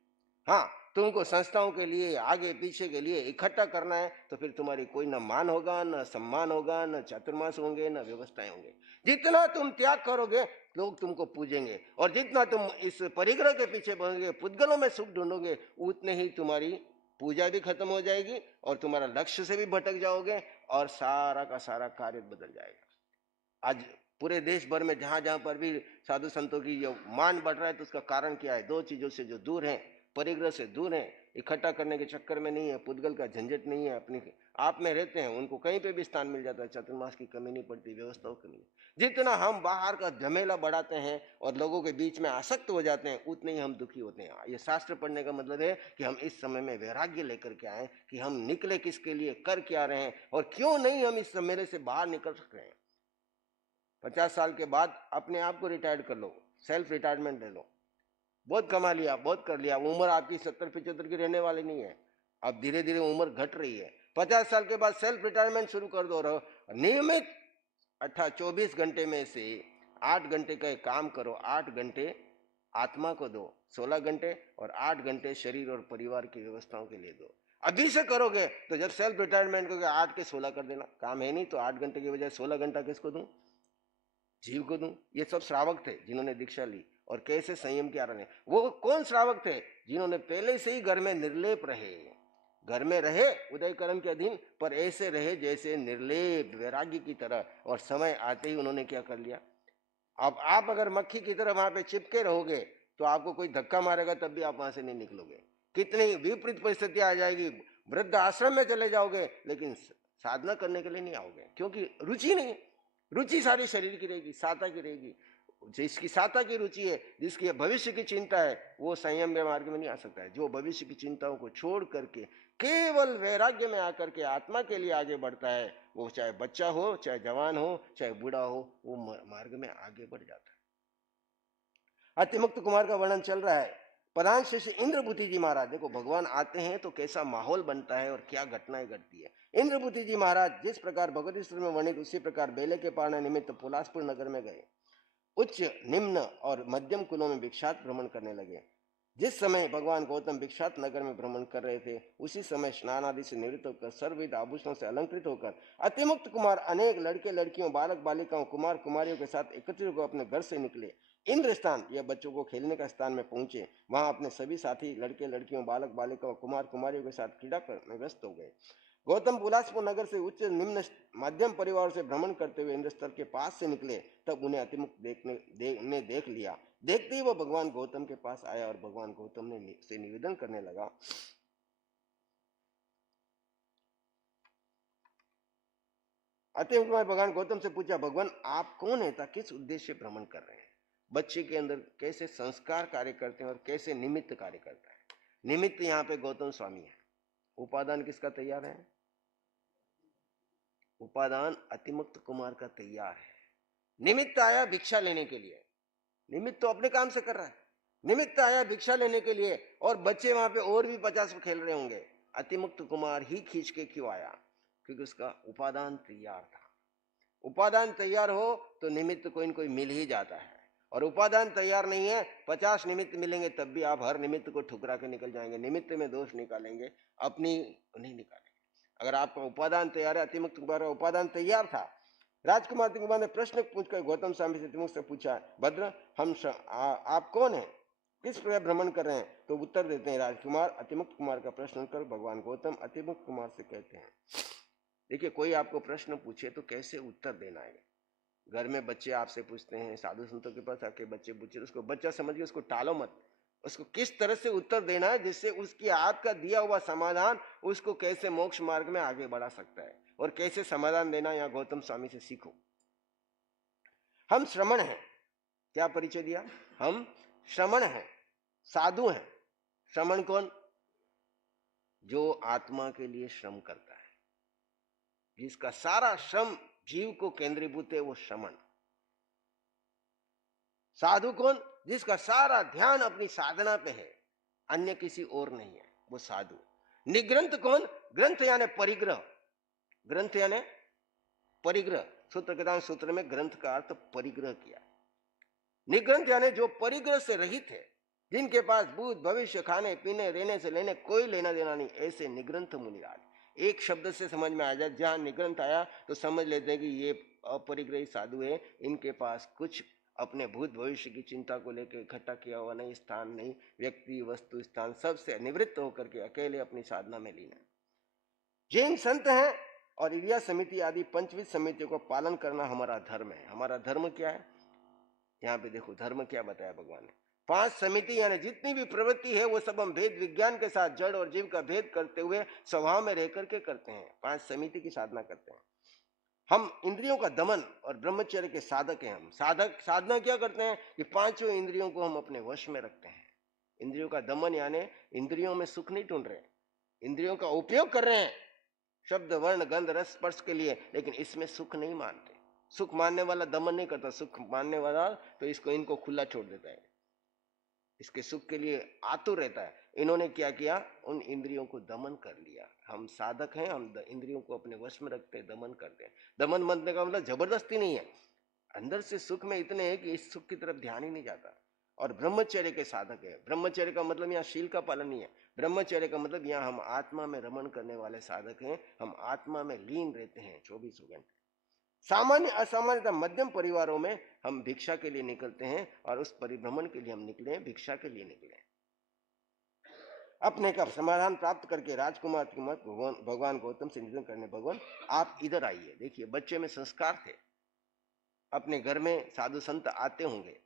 हाँ, तुमको संस्थाओं के लिए आगे पीछे के लिए इकट्ठा करना है तो फिर तुम्हारी कोई न मान होगा, न सम्मान होगा, न चातुर्मास होंगे, न व्यवस्थाएं होंगे। जितना तुम त्याग करोगे लोग तुमको पूजेंगे, और जितना तुम इस परिग्रह के पीछे बढ़ोगे, पुद्गलों में सुख ढूंढोगे, उतने ही तुम्हारी पूजा भी खत्म हो जाएगी और तुम्हारा लक्ष्य से भी भटक जाओगे और सारा का सारा कार्य बदल जाएगा। आज पूरे देश भर में जहां जहां पर भी साधु संतों की जो मान बढ़ रहा है तो उसका कारण क्या है? 2 चीजों से जो दूर है, परिग्रह से दूर है, इकट्ठा करने के चक्कर में नहीं है, पुद्गल का झंझट नहीं है, अपनी आप में रहते हैं, उनको कहीं पे भी स्थान मिल जाता है, चातुर्मास की कमी नहीं पड़ती, व्यवस्थाओं की कमी। जितना हम बाहर का झमेला बढ़ाते हैं और लोगों के बीच में आसक्त हो जाते हैं, उतने ही हम दुखी होते हैं। ये शास्त्र पढ़ने का मतलब है कि हम इस समय में वैराग्य लेकर के आए कि हम निकले किसके लिए, कर क्या रहे हैं और क्यों नहीं हम इस झमेले से बाहर निकल सक रहे हैं। 50 साल के बाद अपने आप को रिटायर्ड कर लो, सेल्फ रिटायरमेंट ले लो। बहुत कमा लिया, बहुत कर लिया, उम्र आपकी 70-75 की रहने वाली नहीं है। अब धीरे धीरे उम्र घट रही है। 50 साल के बाद सेल्फ रिटायरमेंट शुरू कर दो। नियमित 24 घंटे में से 8 घंटे का एक काम करो, 8 घंटे आत्मा को दो, 16 घंटे, और 8 घंटे शरीर और परिवार की व्यवस्थाओं के लिए दो। अभी से करोगे तो जब सेल्फ रिटायरमेंट करोगे 8 के 16 कर देना। काम है नहीं तो 8 घंटे की बजाय 16 घंटा किसको दूं? जीव को दूं। ये सब श्रावक थे जिन्होंने दीक्षा ली और कैसे संयम के आरण है। वो कौन श्रावक थे? जिन्होंने पहले से ही घर में निर्लेप रहे, घर में रहे उदय कर्म के अधीन, पर ऐसे रहे जैसे निर्लेप वैराग्य की तरह, और समय आते ही उन्होंने क्या कर लिया। अब आप अगर मक्खी की तरह वहां पे चिपके रहोगे तो आपको कोई धक्का मारेगा तब भी आप वहां से नहीं निकलोगे। कितनी विपरीत परिस्थितियां आ जाएगी, वृद्ध आश्रम में चले जाओगे लेकिन साधना करने के लिए नहीं आओगे, क्योंकि रुचि नहीं। रुचि सारी शरीर की रहेगी, साता की रहेगी। जिसकी साता की रुचि है, जिसकी भविष्य की चिंता है, वो संयम के मार्ग में नहीं आ सकता है। जो भविष्य की चिंताओं को छोड़ करके केवल वैराग्य में आकर के आत्मा के लिए आगे बढ़ता है, वो चाहे बच्चा हो, चाहे जवान हो, चाहे बूढ़ा हो, वो मार्ग में आगे बढ़ जाता है। अतिमुक्त कुमार का वर्णन चल रहा है। प्रधान शिष्य इंद्रभूति जी महाराज, देखो भगवान आते हैं तो कैसा माहौल बनता है और क्या घटनाएं घटती है। इंद्रभूति जी महाराज जिस प्रकार भगवत में वर्णित उसी प्रकार बेले के पारण निमित्त पुलासपुर नगर में गए। उच्च, निम्न और मध्यम कुलों में भिक्षात भ्रमण करने लगे। जिस समय भगवान गौतम भिक्षात नगर में भ्रमण कर रहे थे, उसी समय स्नान आदि से निवृत्त होकर सर्वविध आभूषणों से अलंकृत होकर अतिमुक्त कुमार अनेक लड़के लड़कियों, बालक बालिकाओं, कुमार कुमारियों के साथ एकत्रित होकर अपने घर से निकले। इंद्र स्थान, यह बच्चों को खेलने का स्थान में पहुंचे। वहां अपने सभी साथी लड़के लड़कियों, बालक बालिकाओं, कुमार कुमारियों के साथ क्रीड़ा में व्यस्त हो गए। गौतम बिलासपुर नगर से उच्च, निम्न, मध्यम परिवार से भ्रमण करते हुए इंद्र स्तर के पास से निकले। तब उन्हें अतिमुक्त ने देख लिया। देखते ही वह भगवान गौतम के पास आया और भगवान गौतम ने से निवेदन करने लगा। अतिमुक्त भगवान गौतम से पूछा, भगवान आप कौन है, था किस उद्देश्य से भ्रमण कर रहे हैं? बच्चे के अंदर कैसे संस्कार कार्य करते हैं और कैसे निमित्त कार्य करता है। निमित्त यहाँ पे गौतम स्वामी है। उपादान किसका तैयार है? उपादान अतिमुक्त कुमार का तैयार है। निमित्त आया भिक्षा लेने के लिए। निमित्त तो अपने काम से कर रहा है, निमित्त आया भिक्षा लेने के लिए, और बच्चे वहां पे और भी 50 खेल रहे होंगे। अतिमुक्त कुमार ही खींच के क्यों आया? क्योंकि उसका उपादान तैयार था। उपादान तैयार हो तो निमित्त कोई न कोई मिल ही जाता है, और उपादान तैयार नहीं है, 50 निमित्त मिलेंगे तब भी आप हर निमित्त को ठुकरा के निकल जाएंगे। निमित्त में दोष निकालेंगे, अपनी नहीं निकालेंगे। अगर आपका उपादान तैयार है, अतिमुक्त कुमार का उपादान तैयार था। राजकुमार कुमार ने प्रश्न पूछकर गौतम स्वामी से अतिमुक्त से पूछा, भद्र आप कौन है, किस प्रकार भ्रमण कर रहे हैं? तो उत्तर देते हैं राजकुमार। अतिमुक्त कुमार का प्रश्न कर भगवान गौतम अतिमुक्त कुमार से कहते हैं, देखिए कोई आपको प्रश्न पूछे तो कैसे उत्तर देना है। घर में बच्चे आपसे पूछते हैं, साधु संतों के पास आके बच्चे पूछे, उसको बच्चा समझ के उसको टालो मत। उसको किस तरह से उत्तर देना है जिससे उसकी हाथ का दिया हुआ समाधान उसको कैसे मोक्ष मार्ग में आगे बढ़ा सकता है, और कैसे समाधान देना, यहाँ गौतम स्वामी से सीखो। हम श्रमण हैं। क्या परिचय दिया? हम श्रमण हैं, साधु हैं। श्रमण कौन? जो आत्मा के लिए श्रम करता है, जिसका सारा श्रम जीव को केंद्रीभूत है, वो श्रमण। साधु कौन? जिसका सारा ध्यान अपनी साधना पे है, अन्य किसी और नहीं है, वो साधु। निग्रंथ कौन? ग्रंथ यानी परिग्रह, ग्रंथ यानी परिग्रह। सूत्रकृतांत सूत्र में ग्रंथ का अर्थ परिग्रह किया। निग्रंथ यानी जो परिग्रह से रहित है, जिनके पास भूत भविष्य, खाने पीने रहने से लेने कोई लेना देना नहीं, ऐसे निग्रंथ मुनिराज। एक शब्द से समझ में आ जाए, जहां निग्रंथ आया तो समझ लेते हैं कि ये अपरिग्रही साधु है, इनके पास कुछ अपने भूत भविष्य की चिंता को लेकर इकट्ठा किया हुआ नहीं, स्थान नहीं, व्यक्ति वस्तु स्थान सबसे निवृत्त होकर के अकेले अपनी साधना में लीन है। जैन संत हैं और इरिया समिति आदि पंचविध समितियों को पालन करना हमारा धर्म है। हमारा धर्म क्या है? यहाँ पे देखो धर्म क्या बताया भगवान ने। 5 समिति यानी जितनी भी प्रवृत्ति है वो सब हम भेद विज्ञान के साथ जड़ और जीव का भेद करते हुए स्वभाव में रह करके करते हैं। 5 समिति की साधना करते हैं। हम इंद्रियों का दमन और ब्रह्मचर्य के साधक हैं। हम साधना क्या करते हैं कि 5 इंद्रियों को हम अपने वश में रखते हैं। इंद्रियों का दमन यानी इंद्रियों में सुख नहीं ढूंढ रहे, इंद्रियों का उपयोग कर रहे हैं शब्द वर्ण गंध रस स्पर्श के लिए, लेकिन इसमें सुख नहीं मानते। सुख मानने वाला दमन नहीं करता, सुख मानने वाला तो इनको खुला छोड़ देता है, इसके सुख के लिए आतुर रहता है। इन्होंने क्या किया? उन इंद्रियों को दमन कर लिया। हम साधक हैं, हम इंद्रियों को अपने वश में रखते हैं, दमन करते हैं। दमन बनने का मतलब जबरदस्ती नहीं है, अंदर से सुख में इतने हैं कि इस सुख की तरफ ध्यान ही नहीं जाता। और ब्रह्मचर्य के साधक है। ब्रह्मचर्य का मतलब यहाँ शील का पालन नहीं है, ब्रह्मचर्य का मतलब यहाँ हम आत्मा में रमण करने वाले साधक हैं, हम आत्मा में लीन रहते हैं 24 घंटे। सामान्य असामान्यता मध्यम परिवारों में हम भिक्षा के लिए निकलते हैं, और उस परिभ्रमण के लिए हम निकले, भिक्षा के लिए निकले। अपने का समाधान प्राप्त करके राजकुमार की मत भगवान गौतम से निवेदन करने, भगवान आप इधर आइए। देखिए बच्चे में संस्कार थे, अपने घर में साधु संत आते होंगे।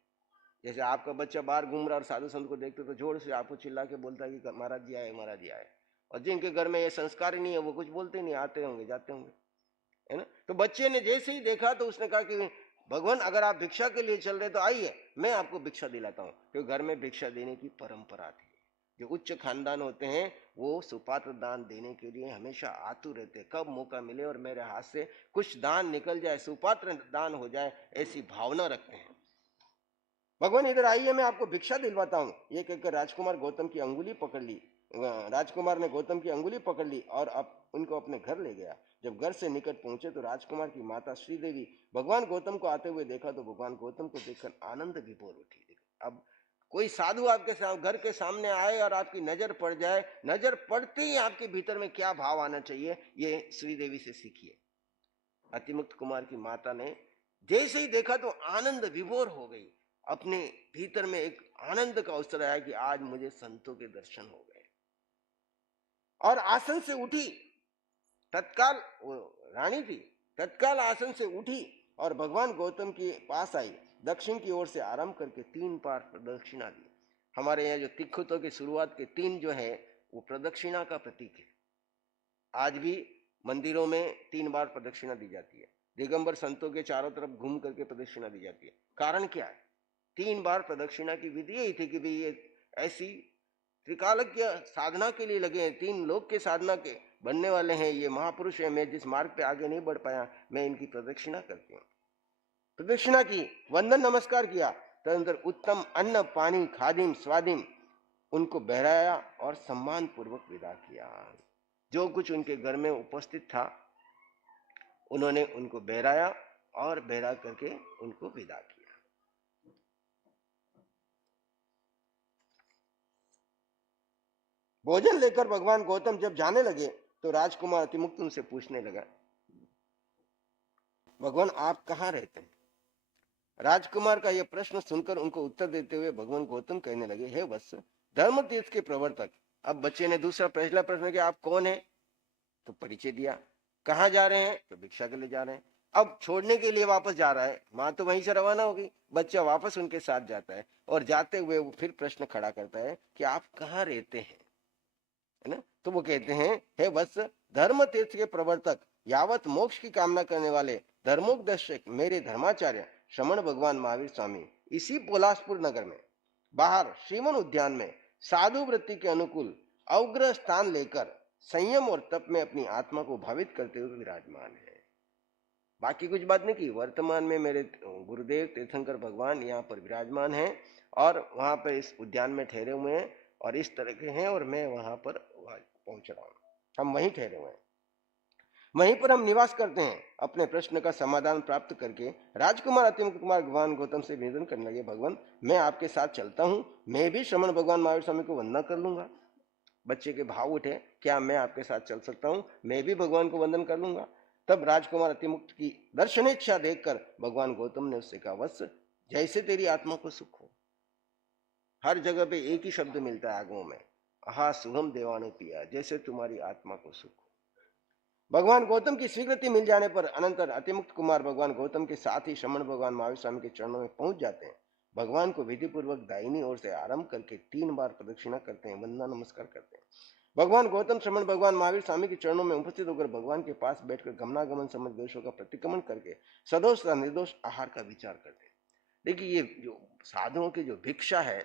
जैसे आपका बच्चा बाहर घूम रहा और साधु संत को देखते तो जोर से आपको चिल्ला के बोलता है कि महाराज जी आए, महाराज जी आए। और जिनके घर में ये संस्कार ही नहीं है वो कुछ बोलते नहीं, आते होंगे जाते होंगे, है ना। तो बच्चे ने जैसे ही देखा तो उसने कहा कि भगवान अगर आप भिक्षा के लिए चल रहे तो आइए, मैं आपको भिक्षा दिलाता हूँ। क्योंकि घर में भिक्षा देने की परंपरा थी। जो उच्च खानदान होते हैं वो सुपात्र दान देने के लिए हमेशा आतुर रहते, कब मौका मिले और मेरे हाथ से कुछ दान निकल जाए, सुपात्र दान हो जाए, ऐसी भावना रखते हैं। भगवान इधर आइए, मैं आपको भिक्षा दिलवाता हूँ। ये कहकर राजकुमार गौतम की अंगुली पकड़ ली, राजकुमार ने गौतम की अंगुली पकड़ ली और अब उनको अपने घर ले गया। जब घर से निकट पहुंचे तो राजकुमार की माता श्रीदेवी भगवान गौतम को आते हुए देखा तो भगवान गौतम को देखकर आनंद विभोर उठी। अब कोई साधु आपके घर के सामने आए और आपकी नजर पड़ जाए, नजर पड़ते ही आपके भीतर में क्या भाव आना चाहिए, ये श्रीदेवी से सीखिए। अतिमुक्त कुमार की माता ने जैसे ही देखा तो आनंद विभोर हो गई। अपने भीतर में एक आनंद का अवसर आया कि आज मुझे संतों के दर्शन हो गए, और आसन से उठी। तत्काल वो रानी थी, तत्काल आसन से उठी और भगवान गौतम के पास आई। दक्षिण की ओर से आरंभ करके 3 बार प्रदक्षिणा दी। हमारे यहाँ जो तिखुतों की शुरुआत के 3 जो है वो प्रदक्षिणा का प्रतीक है। आज भी मंदिरों में 3 बार प्रदक्षिणा दी जाती है। दिगंबर संतों के चारों तरफ घूम करके प्रदक्षिणा दी जाती है। कारण क्या है? 3 बार प्रदक्षिणा की विधि यही थी कि भाई ये ऐसी त्रिकालज्ञ साधना के लिए लगे हैं, 3 लोक के साधना के बनने वाले हैं, ये महापुरुष है, मैं जिस मार्ग पे आगे नहीं बढ़ पाया, मैं इनकी प्रदक्षिणा करती हूँ। प्रदक्षिणा की, वंदन नमस्कार किया, तदनंतर उत्तम अन्न पानी खादिम स्वादिम उनको बहराया और सम्मान पूर्वक विदा किया। जो कुछ उनके घर में उपस्थित था उन्होंने उनको बहराया और बहरा करके उनको विदा किया। भोजन लेकर भगवान गौतम जब जाने लगे तो राजकुमार अतिमुक्त उनसे पूछने लगा, भगवान आप कहाँ रहते हैं? राजकुमार का यह प्रश्न सुनकर उनको उत्तर देते हुए भगवान गौतम कहने लगे, हे वत्स, धर्म तीर्थ के प्रवर्तक। अब बच्चे ने पहला प्रश्न किया, आप कौन है? तो परिचय दिया। कहाँ जा रहे हैं? तो भिक्षा के लिए जा रहे हैं। अब छोड़ने के लिए वापस जा रहा है, माँ तो वहीं से रवाना हो गई, बच्चा वापस उनके साथ जाता है और जाते हुए वो फिर प्रश्न खड़ा करता है कि आप कहाँ रहते हैं, है ना। तो वो कहते हैं, हे वत्स, धर्म तीर्थ के प्रवर्तक, यावत मोक्ष की कामना करने वाले धर्मोपदेशक मेरे धर्माचार्य श्रमण भगवान महावीर स्वामी इसी पोलासपुर नगर में बाहर श्रीमन उद्यान में साधु वृत्ति के अनुकूल अवग्रह स्थान लेकर संयम और तप में अपनी आत्मा को भावित करते हुए विराजमान है। बाकी कुछ बात नहीं की। वर्तमान में मेरे गुरुदेव तीर्थंकर भगवान यहाँ पर विराजमान हैं और वहां पर इस उद्यान में ठहरे हुए हैं और इस तरह के हैं, और मैं वहां पर पहुंच रहा हूँ। हम वहीं ठहरे हुए हैं, वहीं पर हम निवास करते हैं। अपने प्रश्न का समाधान प्राप्त करके राजकुमार अतिमुक्त कुमार भगवान गौतम से निवेदन करने लगे, भगवान मैं आपके साथ चलता हूँ, मैं भी श्रमण भगवान महावीर स्वामी को वंदना कर लूंगा। बच्चे के भाव उठे, क्या मैं आपके साथ चल सकता हूँ, मैं भी भगवान को वंदन कर लूंगा। तब राजकुमार अतिमुक्त की दर्शनेच्छा देखकर भगवान गौतम ने उससे कहा, वत्स जैसे तेरी आत्मा को सुख हो। हर जगह पे एक ही शब्द मिलता है आगमों में, आहा शुभम देवानु पिया, जैसे तुम्हारी आत्मा को सुख हो। भगवान गौतम की स्वीकृति मिल जाने पर अनंतर अतिमुक्त कुमार भगवान गौतम के साथ ही श्रमण भगवान महावीर स्वामी के चरणों में पहुंच जाते हैं। भगवान को विधि पूर्वक दाहिनी ओर से आरंभ करके 3 बार प्रदक्षिणा करते हैं, वंदना नमस्कार करते हैं। भगवान गौतम श्रमण भगवान महावीर स्वामी के चरणों में उपस्थित होकर भगवान के पास बैठकर गमनागमन समझ दोषों का प्रतिक्रमण करके सदोष तथा निर्दोष आहार का विचार करते हैं। देखिए ये जो साधुओं की जो भिक्षा है,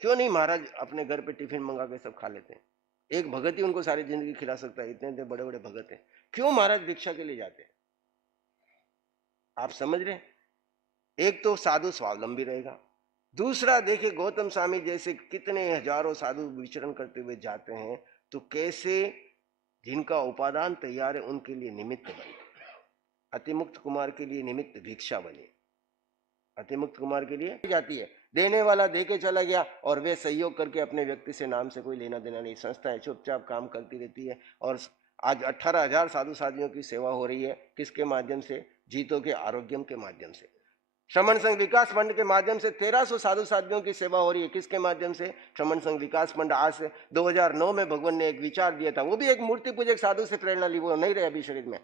क्यों नहीं महाराज अपने घर पे टिफिन मंगा के सब खा लेते हैं। एक भगत ही उनको सारी जिंदगी खिला सकता है, इतने बड़े बड़े भगत हैं, क्यों महाराज भिक्षा के लिए जाते हैं? आप समझ रहे हैं? एक तो साधु स्वावलंबी रहेगा, दूसरा देखिए गौतम स्वामी जैसे कितने हजारों साधु विचरण करते हुए जाते हैं, तो कैसे जिनका उपादान तैयार है उनके लिए निमित्त बने। अतिमुक्त कुमार के लिए निमित्त भिक्षा बने, अतिमुक्त कुमार के लिए जाती है, देने वाला दे के चला गया और वे सहयोग करके अपने व्यक्ति से नाम से कोई लेना देना नहीं, संस्थाएं चुपचाप काम करती रहती है। और आज 18,000 साधु साधियों की सेवा हो रही है, किसके माध्यम से? जीतों के आरोग्यम के माध्यम से। श्रमण संघ विकास फंड के माध्यम से 1300 साधु साधियों की सेवा हो रही है, किसके माध्यम से? श्रमण संघ विकास फंड। आज से 2009 में भगवान ने एक विचार दिया था, वो भी एक मूर्ति पूजक साधु से प्रेरणा ली, वो नहीं रहे अभी शरीर में।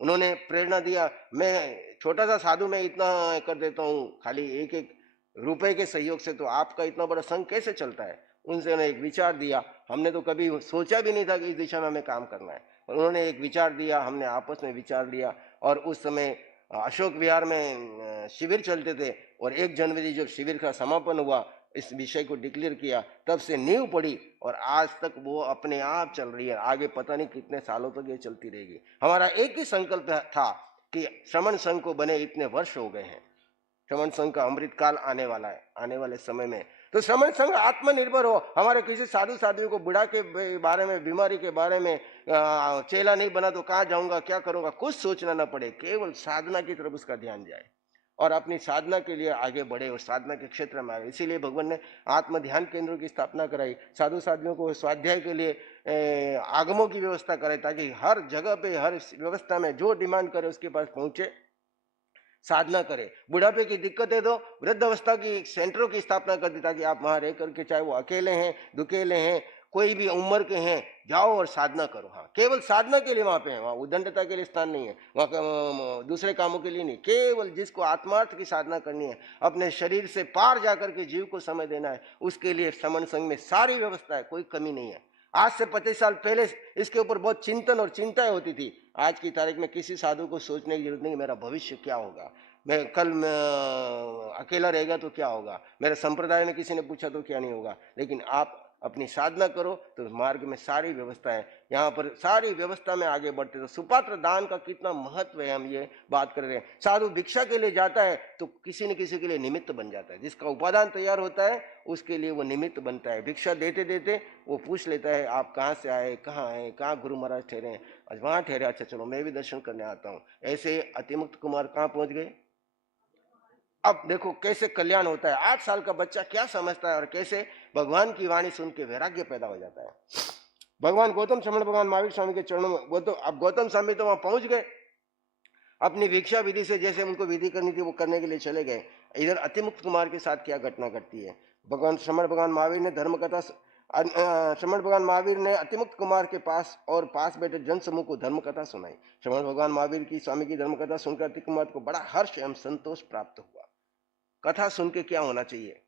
उन्होंने प्रेरणा दिया, मैं छोटा सा साधु में इतना कर देता हूँ खाली एक एक रुपए के सहयोग से, तो आपका इतना बड़ा संघ कैसे चलता है? उनसे उन्हें एक विचार दिया, हमने तो कभी सोचा भी नहीं था कि इस दिशा में हमें काम करना है। उन्होंने एक विचार दिया, हमने आपस में विचार लिया, और उस समय अशोक विहार में शिविर चलते थे, और 1 जनवरी जब शिविर का समापन हुआ, इस विषय को डिक्लेयर किया, तब से नींव पड़ी और आज तक वो अपने आप चल रही है। आगे पता नहीं कितने सालों तक ये चलती रहेगी। हमारा एक ही संकल्प था कि श्रमण संघ को बने इतने वर्ष हो गए हैं, श्रमण संघ का अमृत काल आने वाला है, आने वाले समय में तो श्रमण संघ आत्मनिर्भर हो। हमारे किसी साधु साधियों को बुढ़ा के बारे में, बीमारी के बारे में चेला नहीं बना तो कहाँ जाऊंगा, क्या करूंगा, कुछ सोचना ना पड़े, केवल साधना की तरफ उसका ध्यान जाए और अपनी साधना के लिए आगे बढ़े और साधना के क्षेत्र में आगे। इसीलिए भगवान ने आत्म ध्यान केंद्रों की स्थापना कराई, साधु साधियों को स्वाध्याय के लिए आगमों की व्यवस्था कराई, ताकि हर जगह पे, हर व्यवस्था में जो डिमांड करे उसके पास पहुंचे, साधना करे। बुढ़ापे की दिक्कत है तो वृद्ध अवस्था की सेंटरों की स्थापना कर दी, ताकि आप वहां रह करके, चाहे वो अकेले हैं, दुकेले हैं, कोई भी उम्र के हैं, जाओ और साधना करो। हाँ, केवल साधना के लिए वहां पे है, वहां उद्दंडता के लिए स्थान नहीं है, वहां दूसरे कामों के लिए नहीं। केवल जिसको आत्मार्थ की साधना करनी है, अपने शरीर से पार जाकर के जीव को समय देना है, उसके लिए श्रमण संघ में सारी व्यवस्था है, कोई कमी नहीं है। आज से 25 साल पहले इसके ऊपर बहुत चिंतन और चिंताएं होती थी। आज की तारीख में किसी साधु को सोचने की जरूरत नहीं मेरा भविष्य क्या होगा, मैं कल अकेला रहेगा तो क्या होगा, मेरे संप्रदाय में किसी ने पूछा तो क्या नहीं होगा। लेकिन आप अपनी साधना करो तो मार्ग में सारी व्यवस्था है, यहाँ पर सारी व्यवस्था में आगे बढ़ते। तो सुपात्र दान का कितना महत्व है, हम ये बात कर रहे हैं। साधु भिक्षा के लिए जाता है तो किसी न किसी के लिए निमित्त बन जाता है, जिसका उपादान तैयार होता है उसके लिए वो निमित्त बनता है। भिक्षा देते देते वो पूछ लेता है, आप कहाँ से आए, कहाँ आए, कहाँ गुरु महाराज ठहरे हैं, आज वहाँ ठहरे, अच्छा चलो मैं भी दर्शन करने आता हूँ। ऐसे अतिमुक्त कुमार कहाँ पहुंच गए। अब देखो कैसे कल्याण होता है। 8 साल का बच्चा क्या समझता है और कैसे भगवान की वाणी सुन के वैराग्य पैदा हो जाता है। भगवान गौतम श्रमण भगवान महावीर स्वामी के चरणों में, वो तो अब गौतम स्वामी तो वहां पहुंच गए, अपनी भिक्षा विधि से जैसे उनको विधि करनी थी वो करने के लिए चले गए। इधर अतिमुक्त कुमार के साथ क्या घटना घटती है। भगवान श्रमण भगवान महावीर ने धर्म कथा, श्रमण भगवान महावीर ने अतिमुक्त कुमार के पास और पास बैठे जन समूह को धर्म कथा सुनाई। श्रमण भगवान महावीर की स्वामी की धर्म कथा सुनकर अतिमुक्त कुमार को बड़ा हर्ष एवं संतोष प्राप्त हुआ। कथा सुन के क्या होना चाहिए,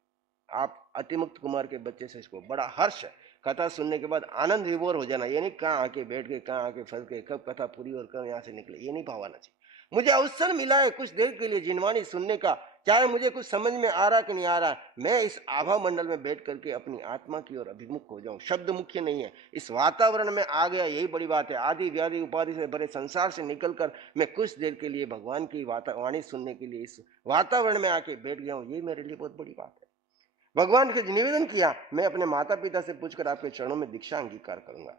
आप अतिमुक्त कुमार के बच्चे से इसको बड़ा हर्ष है। कथा सुनने के बाद आनंद विभोर हो जाना, ये नहीं कहाँ आके बैठ गए, कहाँ आके फंस गए, कब कथा पूरी और कब यहाँ से निकले, ये नहीं भाव आना चाहिए। मुझे अवसर मिला है कुछ देर के लिए जिनवाणी सुनने का, चाहे मुझे कुछ समझ में आ रहा कि नहीं आ रहा, मैं इस आभा मंडल में बैठ करके अपनी आत्मा की ओर अभिमुख हो जाऊं। शब्द मुख्य नहीं है, इस वातावरण में आ गया, यही बड़ी बात है। आदि व्याधि उपाधि से भरे संसार से निकलकर मैं कुछ देर के लिए भगवान की वाणी सुनने के लिए इस वातावरण में आके बैठ गया हूं, ये मेरे लिए बहुत बड़ी बात है। भगवान से निवेदन किया, मैं अपने माता पिता से पूछकर आपके चरणों में दीक्षा अंगीकार करूंगा।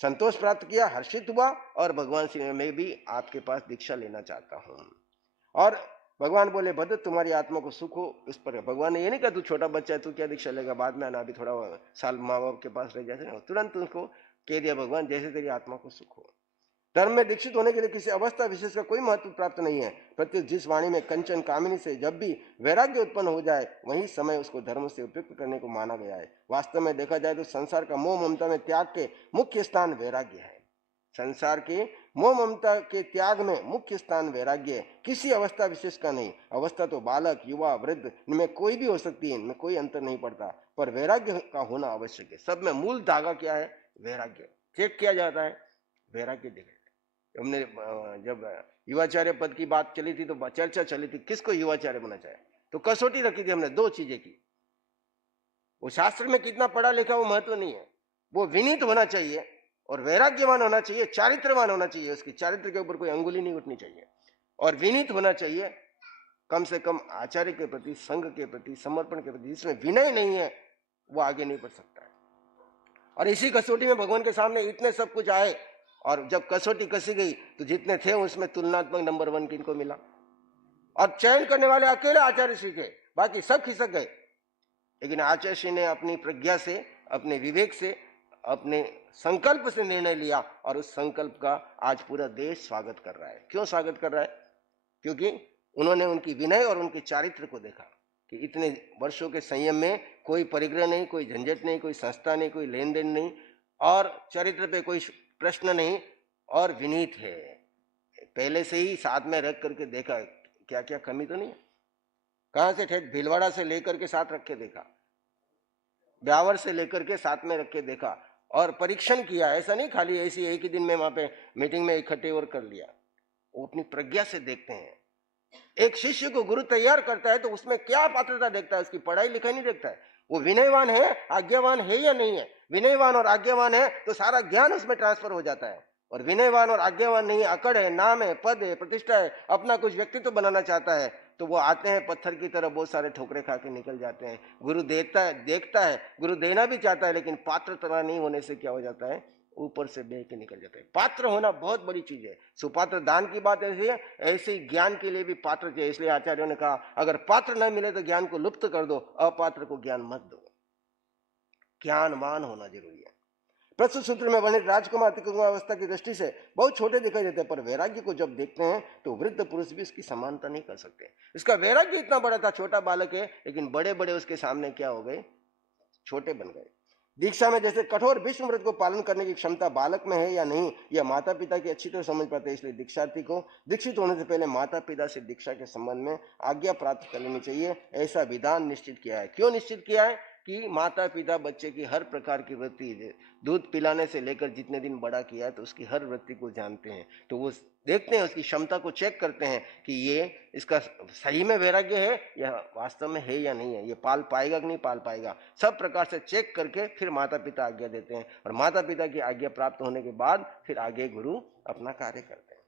संतोष प्राप्त किया, हर्षित हुआ और भगवान से मैं भी आपके पास दीक्षा लेना चाहता हूं। और भगवान बोले, भद्र तुम्हारी आत्मा को सुख हो। इस पर भगवान ने ये नहीं कहा तू छोटा बच्चा है, तू क्या दीक्षा लेगा, बाद में आना, अभी थोड़ा साल माँ बाप के पास रह जाए। तुरंत उनको कह दिया भगवान, जैसे तेरी आत्मा को सुख हो। धर्म में दीक्षित होने के लिए किसी अवस्था विशेष का कोई महत्व प्राप्त नहीं है। प्रत्युत जिस वाणी में कंचन कामिनी से जब भी वैराग्य उत्पन्न हो जाए, वही समय उसको धर्म से उपयुक्त करने को माना गया है। वास्तव में देखा जाए तो संसार का मोह ममता में त्याग के मुख्य स्थान वैराग्य है। संसार के मोह ममता के त्याग में मुख्य स्थान वैराग्य है, किसी अवस्था विशेष का नहीं। अवस्था तो बालक, युवा, वृद्ध, इनमें कोई भी हो सकती है, इनमें कोई अंतर नहीं पड़ता, पर वैराग्य का होना आवश्यक है। सब में मूल धागा क्या है? वैराग्य। चेक किया जाता है, वैराग्य दिखे। हमने जब युवाचार्य पद की बात चली थी तो चर्चा चली थी किसको युवाचार्य बनना चाहिए, तो कसौटी रखी थी हमने दो चीजें की। वो शास्त्र में कितना पढ़ा लिखा वो महत्व नहीं है, वो विनीत होना चाहिए और वैराग्यवान होना चाहिए, चारित्रवान होना चाहिए, उसकी चारित्र के ऊपर कोई अंगुली नहीं उठनी चाहिए, और विनीत होना चाहिए कम से कम आचार्य के प्रति, संघ के प्रति, समर्पण के प्रति। जिसमें विनय नहीं है वो आगे नहीं बढ़ सकता है। और इसी कसौटी में भगवान के सामने इतने सब कुछ आए, और जब कसौटी कसी गई तो जितने थे उसमें तुलनात्मक नंबर 1 किनको मिला, और चयन करने वाले अकेले आचार्य श्री थे, बाकी सब खिसक गए। लेकिन आचार्य श्री ने अपनी प्रज्ञा से, अपने विवेक से, अपने संकल्प से निर्णय लिया, और उस संकल्प का आज पूरा देश स्वागत कर रहा है। क्यों स्वागत कर रहा है? क्योंकि उन्होंने उनकी विनय और उनके चारित्र को देखा कि इतने वर्षों के संयम में कोई परिग्रह नहीं, कोई झंझट नहीं, कोई संस्था नहीं, कोई लेन देन नहीं, और चरित्र पे कोई प्रश्न नहीं, और विनीत है। पहले से ही साथ में रख करके देखा क्या क्या कमी तो नहीं है। कहां से ठेठ भीलवाड़ा से लेकर के साथ रख के देखा, ब्यावर से लेकर के साथ में रख के देखा, और परीक्षण किया। ऐसा नहीं खाली ऐसी एक ही दिन में वहां पे मीटिंग में इकट्ठे और कर लिया। वो अपनी प्रज्ञा से देखते हैं। एक शिष्य को गुरु तैयार करता है तो उसमें क्या पात्रता देखता है? उसकी पढ़ाई लिखाई नहीं देखता है, वो विनयवान है, आज्ञावान है या नहीं है। विनयवान और आज्ञावान है तो सारा ज्ञान उसमें ट्रांसफर हो जाता है, और विनयवान और आज्ञावान नहीं, अकड़ है, नाम है, पद है, प्रतिष्ठा है, अपना कुछ व्यक्तित्व बनाना चाहता है, तो वो आते हैं पत्थर की तरह, बहुत सारे ठोकरे खा के निकल जाते हैं। गुरु देखता है, गुरु देना भी चाहता है, लेकिन पात्रता नहीं होने से क्या हो जाता है? ऊपर से बह के निकल जाते हैं। पात्र होना बहुत बड़ी चीज है। सुपात्र दान की बात ऐसी है, ऐसे ही ज्ञान के लिए भी पात्र चाहिए। इसलिए आचार्यों ने कहा अगर पात्र न मिले तो ज्ञान को लुप्त कर दो, अपात्र को ज्ञान मत दो। ज्ञानवान होना जरूरी है। प्रस्तुत सूत्र में वर्णित राजकुमार अतिकुमार अवस्था की दृष्टि से बहुत छोटे दिखाई देते हैं, पर वैराग्य को जब देखते हैं तो वृद्ध पुरुष भी इसकी समानता नहीं कर सकते। इसका वैराग्य इतना बड़ा था, छोटा बालक है, लेकिन बड़े बड़े उसके सामने क्या हो गए? छोटे बन गए। दीक्षा में जैसे कठोर विष्णु व्रत को पालन करने की क्षमता बालक में है या नहीं, यह माता पिता की अच्छी तरह समझ पाते हैं। इसलिए दीक्षार्थी को दीक्षित होने से पहले माता पिता से दीक्षा के संबंध में आज्ञा प्राप्त कर लेनी चाहिए, ऐसा विधान निश्चित किया है। क्यों निश्चित किया है? कि माता पिता बच्चे की हर प्रकार की वृत्ति, दूध पिलाने से लेकर जितने दिन बड़ा किया है तो उसकी हर वृत्ति को जानते हैं, तो वो देखते हैं, उसकी क्षमता को चेक करते हैं कि ये इसका सही में वैराग्य है या वास्तव में है या नहीं है, ये पाल पाएगा कि नहीं पाल पाएगा। सब प्रकार से चेक करके फिर माता पिता आज्ञा देते हैं, और माता पिता की आज्ञा प्राप्त होने के बाद फिर आगे गुरु अपना कार्य करते हैं।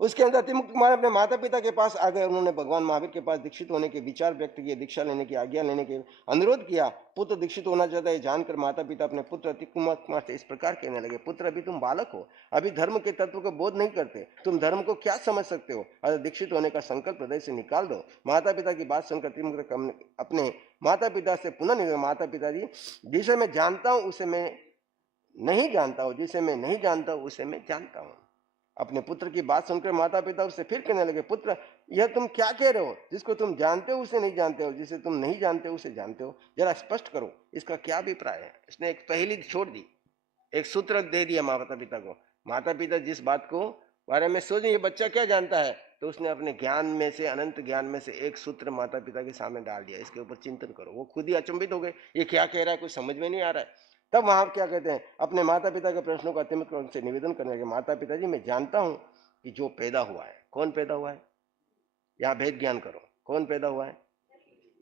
उसके अंदर अतिमुक्त कुमार अपने माता पिता के पास आ गए। उन्होंने भगवान महावीर के पास दीक्षित होने के विचार व्यक्त किए, दीक्षा लेने की आज्ञा लेने के अनुरोध किया। पुत्र दीक्षित होना चाहता है जानकर माता पिता अपने पुत्र अतिकुमार कुमार से इस प्रकार कहने लगे, पुत्र अभी तुम बालक हो, अभी धर्म के तत्व को बोध नहीं करते, तुम धर्म को क्या समझ सकते हो? अगर दीक्षित होने का संकल्प हृदय से निकाल दो। माता पिता की बात सुनकर अतिमुक्त अपने माता पिता से पुनः निवेदन, माता पिताजी जिसे मैं जानता हूं उसे मैं नहीं जानता हूं, जिसे मैं नहीं जानता हूं उसे मैं जानता हूं। अपने पुत्र की बात सुनकर माता पिता उससे फिर कहने लगे, पुत्र यह तुम क्या कह रहे हो? जिसको तुम जानते हो उसे नहीं जानते हो, जिसे तुम नहीं जानते हो उसे जानते हो, जरा स्पष्ट करो, इसका क्या अभिप्राय है? इसने एक पहेली छोड़ दी, एक सूत्र दे दिया माता पिता को। माता पिता जिस बात को बारे में सोचे ये बच्चा क्या जानता है, तो उसने अपने ज्ञान में से, अनंत ज्ञान में से एक सूत्र माता पिता के सामने डाल दिया, इसके ऊपर चिंतन करो। वो खुद ही अचंभित हो गए, ये क्या कह रहा है, कुछ समझ में नहीं आ रहा है। तब वहां क्या कहते हैं, अपने माता पिता के प्रश्नों का अतिमित क्रम से निवेदन करने लगे, माता पिताजी मैं जानता हूं कि जो पैदा हुआ है, कौन पैदा हुआ है? यहाँ भेद ज्ञान करो, कौन पैदा हुआ है?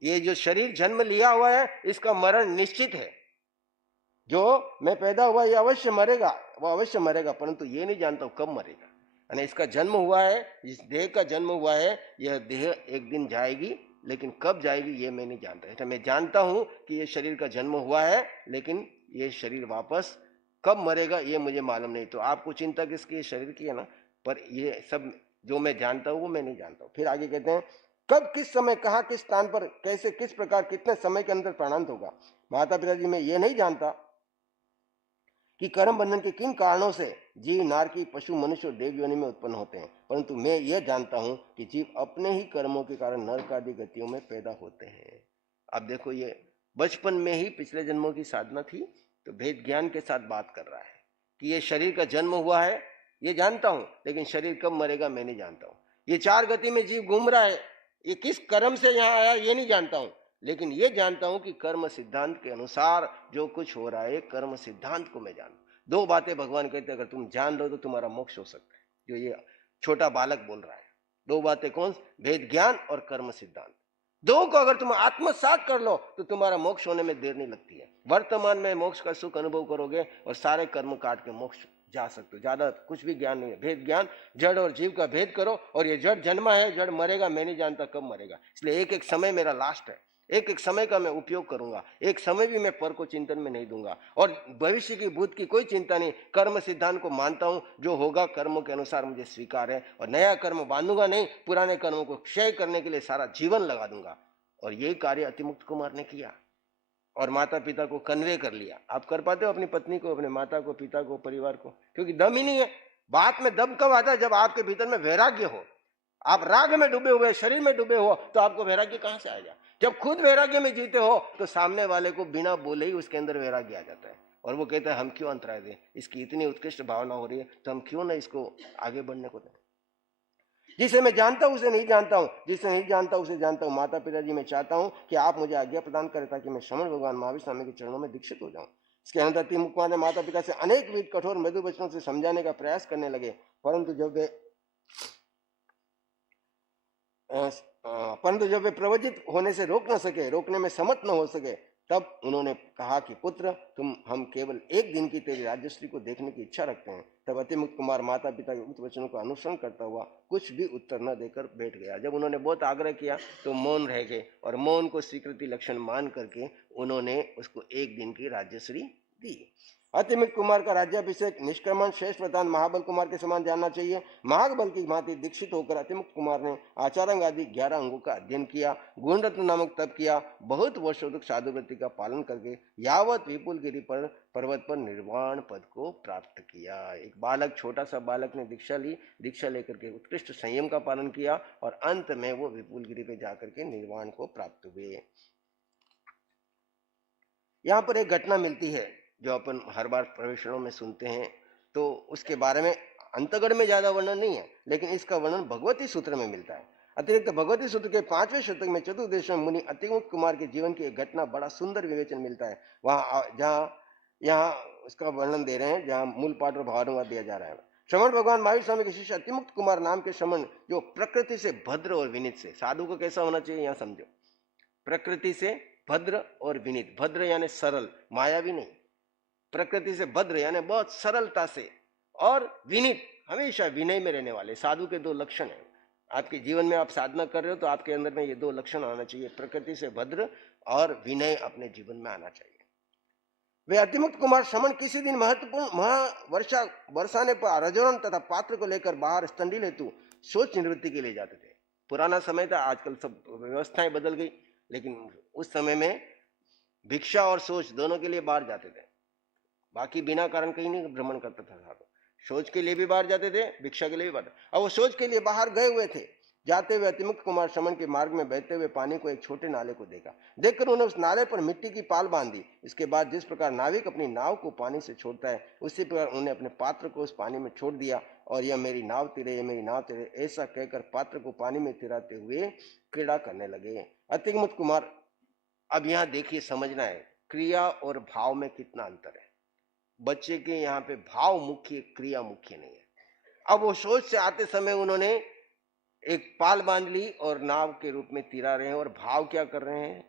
ये जो शरीर जन्म लिया हुआ है इसका मरण निश्चित है। जो मैं पैदा हुआ ये अवश्य मरेगा, वो अवश्य मरेगा, परंतु ये नहीं जानता हूं कब मरेगा। यानी इसका जन्म हुआ है, इस देह का जन्म हुआ है, यह देह एक दिन जाएगी, लेकिन कब जाएगी ये मैं नहीं जानता। तो मैं जानता हूं कि ये शरीर का जन्म हुआ है, लेकिन ये शरीर वापस कब मरेगा ये मुझे मालूम नहीं। तो आपको चिंता किसकी? शरीर की है ना, पर ये सब जो मैं जानता हूं वो मैं नहीं जानता हूं। फिर आगे कहते हैं कब, किस समय, कहां, किस स्थान पर, कैसे, किस प्रकार, कितने समय के अंदर प्राणांत होगा। माता पिता जी मैं ये नहीं जानता कि कर्म बंधन के किन कारणों से जीव नारकी, पशु, मनुष्य और देव योनि में उत्पन्न होते हैं, परंतु मैं यह जानता हूं कि जीव अपने ही कर्मों के कारण नरक आदि गतियों में पैदा होते हैं। अब देखो ये बचपन में ही पिछले जन्मों की साधना थी, तो भेद ज्ञान के साथ बात कर रहा है कि ये शरीर का जन्म हुआ है ये जानता हूं, लेकिन शरीर कब मरेगा मैं नहीं जानता हूं। ये चार गति में जीव घूम रहा है, ये किस कर्म से यहाँ आया ये नहीं जानता हूं, लेकिन ये जानता हूं कि कर्म सिद्धांत के अनुसार जो कुछ हो रहा है कर्म सिद्धांत को मैं जानता हूं। दो बातें भगवान कहते हैं, अगर तुम जान लो तो तुम्हारा मोक्ष हो सकता है। जो ये छोटा बालक बोल रहा है, दो बातें कौन? भेद ज्ञान और कर्म सिद्धांत। दो को अगर तुम आत्मसात कर लो तो तुम्हारा मोक्ष होने में देर नहीं लगती है। वर्तमान में मोक्ष का सुख अनुभव करोगे और सारे कर्म काट के मोक्ष जा सकते हो। ज्यादा कुछ भी ज्ञान नहीं है। भेद ज्ञान, जड़ और जीव का भेद करो। और ये जड़ जन्मा है, जड़ मरेगा, मैं नहीं जानता कब मरेगा, इसलिए एक एक समय मेरा लास्ट है। एक एक समय का मैं उपयोग करूंगा, एक समय भी मैं पर को चिंतन में नहीं दूंगा, और भविष्य की भूत की कोई चिंता नहीं। कर्म सिद्धांत को मानता हूं, जो होगा कर्मों के अनुसार मुझे स्वीकार है, और नया कर्म बांधूंगा नहीं, पुराने कर्मों को क्षय करने के लिए सारा जीवन लगा दूंगा। और यही कार्य अतिमुक्त कुमार ने किया और माता पिता को कन्वे कर लिया। आप कर पाते हो अपनी पत्नी को, अपने माता को, पिता को, परिवार को? क्योंकि दम ही नहीं है। बात में दम कब आता है? जब आपके भीतर में वैराग्य हो। आप राग में डूबे हुए, शरीर में डूबे हो, तो आपको वैराग्य कहां से आएगा? जब खुद वैराग्य में जीते हो तो सामने वाले को बिना बोले ही उसके अंदर वैराग्य आ जाता है, और वो कहता है हम क्यों अंतराय दें, इसकी इतनी उत्कृष्ट भावना हो रही है तो हम क्यों ना इसको आगे बढ़ने को दें। जिसे मैं जानता हूं उसे नहीं जानता हूं, जिसे नहीं जानता उसे जानता हूं। माता पिताजी मैं चाहता हूं कि आप मुझे आज्ञा प्रदान करें ताकि मैं श्रमण भगवान महावीर स्वामी के चरणों में दीक्षित हो जाऊं। इसके अनंतर अतिमुक्त कुमार ने माता पिता से अनेक विध कठोर मृदु वचनों से समझाने का प्रयास करने लगे, परंतु जब वे प्रवचित होने से रोक न सके, रोकने में समर्थ न हो सके, तब उन्होंने कहा कि पुत्र हम केवल एक दिन की तेरी राज्यश्री को देखने की इच्छा रखते हैं। तब अतिमुक्त कुमार माता पिता के उक्त वचनों का अनुसरण करता हुआ कुछ भी उत्तर न देकर बैठ गया। जब उन्होंने बहुत आग्रह किया तो मौन रह गए, और मौन को स्वीकृति लक्षण मान करके उन्होंने उसको एक दिन की राज्यश्री दी। अतिमुक्त कुमार का राज्याभिषेक निष्क्रमण शेष प्रधान महाबल कुमार के समान जानना चाहिए। महाबल की भांति दीक्षित होकर अतिमुक्त कुमार ने आचारांग आदि 11 अंगों का अध्ययन किया, गुण रत्न नामक तप किया, बहुत वर्षों तक साधुवृत्ति का पालन करके यावत विपुलगिरी पर पर्वत पर निर्वाण पद को प्राप्त किया। एक बालक, छोटा सा बालक ने दीक्षा ली, दीक्षा लेकर के उत्कृष्ट संयम का पालन किया, और अंत में वो विपुलगिरी पे जाकर के निर्वाण को प्राप्त हुए। यहाँ पर एक घटना मिलती है जो अपन हर बार प्रवेशनों में सुनते हैं, तो उसके बारे में अंतगढ़ में ज्यादा वर्णन नहीं है, लेकिन इसका वर्णन भगवती सूत्र में मिलता है। अतिरिक्त भगवती सूत्र के 5वें शतक में चतुर्देश मुनि अतिमुक्त कुमार के जीवन की एक घटना बड़ा सुंदर विवेचन मिलता है। वहां जहाँ यहाँ उसका वर्णन दे रहे हैं, जहाँ मूल पाठ और भावानुवाद दिया जा रहा है। श्रमण भगवान महावीर स्वामी के शिष्य अतिमुक्त कुमार नाम के श्रमण, जो प्रकृति से भद्र और विनीत से, साधु को कैसा होना चाहिए यहाँ समझो, प्रकृति से भद्र और विनीत। भद्र यानी सरल, मायावी नहीं, प्रकृति से भद्र यानी बहुत सरलता से, और विनीत हमेशा विनय में रहने वाले। साधु के दो लक्षण हैं। आपके जीवन में आप साधना कर रहे हो तो आपके अंदर में ये दो लक्षण आना चाहिए, प्रकृति से भद्र और विनय अपने जीवन में आना चाहिए। वे अतिमुक्त कुमार श्रमण किसी दिन महत्वपूर्ण वर्षा बरसाने पर रजोरन तथा पात्र को लेकर बाहर स्तंडिल हेतु सोच निवृत्ति के लिए जाते थे। पुराना समय था, आजकल सब व्यवस्थाएं बदल गई, लेकिन उस समय में भिक्षा और शौच दोनों के लिए बाहर जाते थे। बाकी बिना कारण कहीं नहीं भ्रमण करता था। शौच के लिए भी बाहर जाते थे, भिक्षा के लिए भी बाहर। अब वो शौच के लिए बाहर गए हुए थे। जाते हुए अतिमुक्त कुमार श्रमण के मार्ग में बहते हुए पानी को एक छोटे नाले को देखा। देखकर उन्होंने उस नाले पर मिट्टी की पाल बांध दी। इसके बाद जिस प्रकार नाविक अपनी नाव को पानी से छोड़ता है, उसी प्रकार उन्होंने अपने पात्र को उस पानी में छोड़ दिया, और यह मेरी नाव तिरे, यह मेरी नाव तिरे, ऐसा कहकर पात्र को पानी में तिराते हुए क्रीड़ा करने लगे। अतिमुक्त कुमार, अब यहाँ देखिए, समझना है क्रिया और भाव में कितना अंतर है। बच्चे के यहाँ पे भाव मुख्य, क्रिया मुख्य नहीं है। अब वो सोच से आते समय उन्होंने एक पाल बांध ली और नाव के रूप में तिरा रहे हैं, और भाव क्या कर रहे हैं,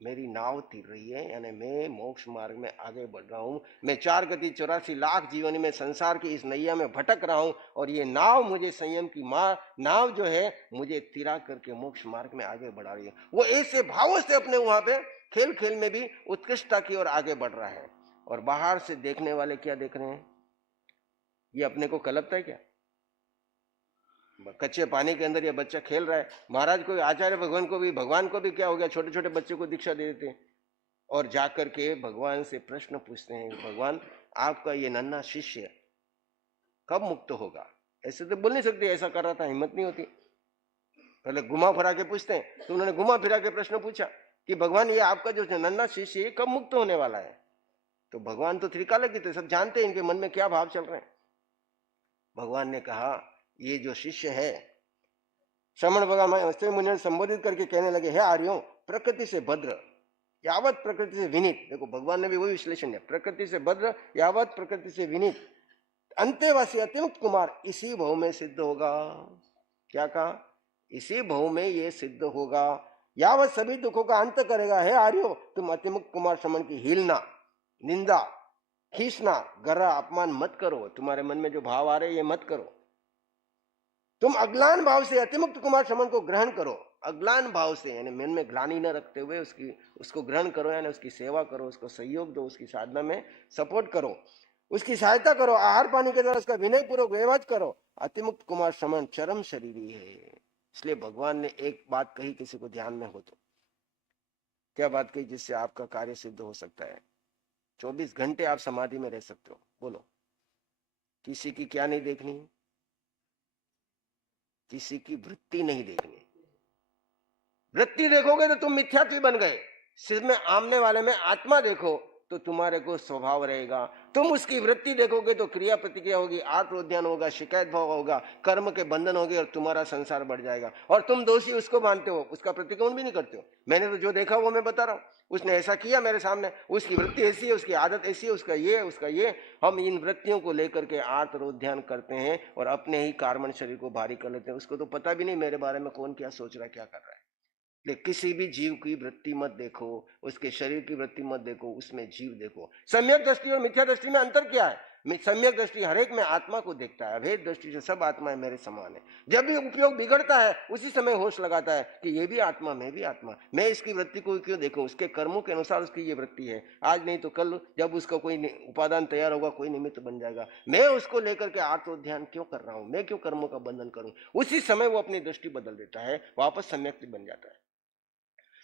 मेरी नाव तिर रही है, यानी मैं मोक्ष मार्ग में आगे बढ़ रहा हूं, मैं 4 गति 84 लाख जीवन में संसार की इस नैया में भटक रहा हूं, और ये नाव मुझे संयम की नाव जो है मुझे तिरा करके मोक्ष मार्ग में आगे बढ़ा रही है। वो ऐसे भावों से अपने वहां पे खेल खेल में भी उत्कृष्टता की ओर आगे बढ़ रहा है। और बाहर से देखने वाले क्या देख रहे हैं, ये अपने को कलपता है क्या, कच्चे पानी के अंदर ये बच्चा खेल रहा है। महाराज को, आचार्य भगवान को भी क्या हो गया, छोटे छोटे बच्चे को दीक्षा दे देते हैं और जाकर के भगवान से प्रश्न पूछते हैं, भगवान आपका ये नन्हा शिष्य कब मुक्त होगा। ऐसे तो बोल नहीं सकते ऐसा कर रहा था, हिम्मत नहीं होती। पहले घुमा फिरा के पूछते हैं, तो उन्होंने घुमा फिरा के प्रश्न पूछा कि भगवान ये आपका जो नन्हा शिष्य है कब मुक्त होने वाला है। तो भगवान तो त्रिकाल के थे, सब जानते हैं इनके मन में क्या भाव चल रहे हैं। भगवान ने कहा, ये जो शिष्य है, श्रमण भगवान मुनि संबोधित करके कहने लगे, हे आर्यों, प्रकृति से भद्र यावत प्रकृति से विनीत, देखो भगवान ने भी वही विश्लेषण है, प्रकृति से भद्र यावत प्रकृति से विनीत अंत्यवासी अतिमुक्त कुमार इसी भव में सिद्ध होगा। क्या कहा, इसी भव में ये सिद्ध होगा, यावत सभी दुखों का अंत करेगा। हे आर्यो, तुम अतिमुक्त कुमार श्रमण की हीलना, निंदा, खींचना, गर्रा, अपमान मत करो। तुम्हारे मन में जो भाव आ रहे ये मत करो। तुम अग्लान भाव से अतिमुक्त कुमार श्रमण को ग्रहण करो। अग्लान भाव से यानी मन में ग्लानि न रखते हुए उसको ग्रहण करो, यानी उसकी सेवा करो, उसको सहयोग दो, उसकी साधना में सपोर्ट करो, उसकी सहायता करो, आहार पानी के द्वारा उसका विनय पूर्वक व्यवहार करो। अतिमुक्त कुमार श्रमण चरम शरीरी है। इसलिए भगवान ने एक बात कही, किसी को ध्यान में हो तो, क्या बात कही, जिससे आपका कार्य सिद्ध हो सकता है। 24 घंटे आप समाधि में रह सकते हो। बोलो, किसी की क्या नहीं देखनी है, किसी की वृत्ति नहीं देखनी। वृत्ति देखोगे तो तुम मिथ्यात्वी बन गए। सिर में आमने वाले में आत्मा देखो तो तुम्हारे को स्वभाव रहेगा। तुम उसकी वृत्ति देखोगे तो क्रिया प्रतिक्रिया होगी, आत्मोद्यान होगा, शिकायत भाव होगा, कर्म के बंधन होंगे और तुम्हारा संसार बढ़ जाएगा। और तुम दोषी उसको मानते हो, उसका प्रतिक्रमण भी नहीं करते हो। मैंने तो जो देखा वो मैं बता रहा हूं, उसने ऐसा किया मेरे सामने, उसकी वृत्ति ऐसी है, उसकी आदत ऐसी है, उसका ये। हम इन वृत्तियों को लेकर के आत्मोद्यान करते हैं और अपने ही कार्बन शरीर को भारी कर लेते हैं। उसको तो पता भी नहीं मेरे बारे में कौन क्या सोच रहा है, क्या कर रहा है। किसी भी जीव की वृत्ति मत देखो, उसके शरीर की वृत्ति मत देखो, उसमें जीव देखो। सम्यक दृष्टि और मिथ्या दृष्टि में अंतर क्या है? सम्यक दृष्टि हरेक में आत्मा को देखता है, अभेद दृष्टि से सब आत्माएं मेरे समान है। जब भी उपयोग बिगड़ता है उसी समय होश लगाता है कि ये भी आत्मा, मैं भी आत्मा, मैं इसकी वृत्ति को क्यों देखूं, उसके कर्मों के अनुसार उसकी ये वृत्ति है। आज नहीं तो कल जब उसका कोई उपादान तैयार होगा, कोई निमित्त बन जाएगा, मैं उसको लेकर के आत्मोध्यान क्यों कर रहा हूं, मैं क्यों कर्मों का बंधन करूं। उसी समय वो अपनी दृष्टि बदल देता है, वापस सम्यक बन जाता है।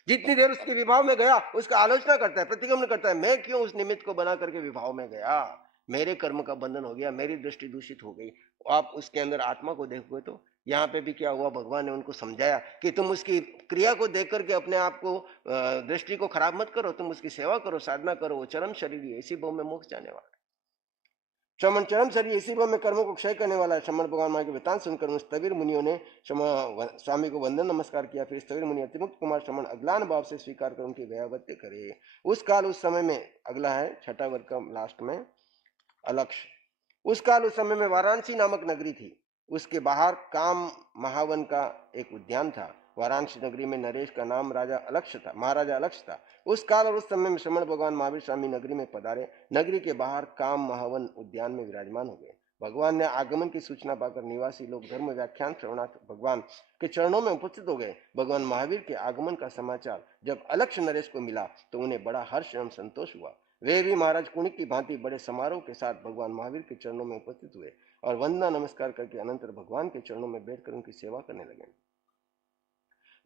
जितनी देर उसके विभाव में गया उसका आलोचना करता है, प्रतिक्रमण करता है, मैं क्यों उस निमित्त को बना करके विभाव में गया, मेरे कर्म का बंधन हो गया, मेरी दृष्टि दूषित हो गई। आप उसके अंदर आत्मा को देखोगे तो यहाँ पे भी क्या हुआ, भगवान ने उनको समझाया कि तुम उसकी क्रिया को देख करके अपने आप को दृष्टि को खराब मत करो, तुम उसकी सेवा करो, साधना करो। वो चरम शरीर इसी भाव में मोक्ष जाने वाला। श्रमण चरम शरीर इसी भाव में कर्मों को क्षय करने वाला है। श्रमण भगवान मां के वृतांत सुनकर स्थविर मुनियों ने स्वामी को वंदन नमस्कार किया। फिर स्थविर मुनि अतिमुक्त कुमार श्रमण अग्लान भाव से स्वीकार कर उनकी व्यावत्य करे। उस काल उस समय में, अगला है छठा वर्ग का लास्ट में, अलक्ष्य। उस काल उस समय में वाराणसी नामक नगरी थी। उसके बाहर काम महावन का एक उद्यान था। वाराणसी नगरी में नरेश का नाम राजा अलक्ष्य था, महाराजा अलक्ष्य था। उस काल और उस समय में श्रमण भगवान महावीर स्वामी नगरी में पधारे। नगरी के बाहर काम महावन उद्यान में विराजमान हो गए। भगवान ने आगमन की सूचना पाकर निवासी लोग धर्म व्याख्यान श्रवणार्थ भगवान के चरणों में उपस्थित हो गए। भगवान महावीर के आगमन का समाचार जब अलक्ष्य नरेश को मिला तो उन्हें बड़ा हर्ष एवं संतोष हुआ। वे भी महाराज कुणिक की भांति बड़े समारोह के साथ भगवान महावीर के चरणों में उपस्थित हुए और वंदना नमस्कार करके अनंतर भगवान के चरणों में बैठकर उनकी सेवा करने लगे।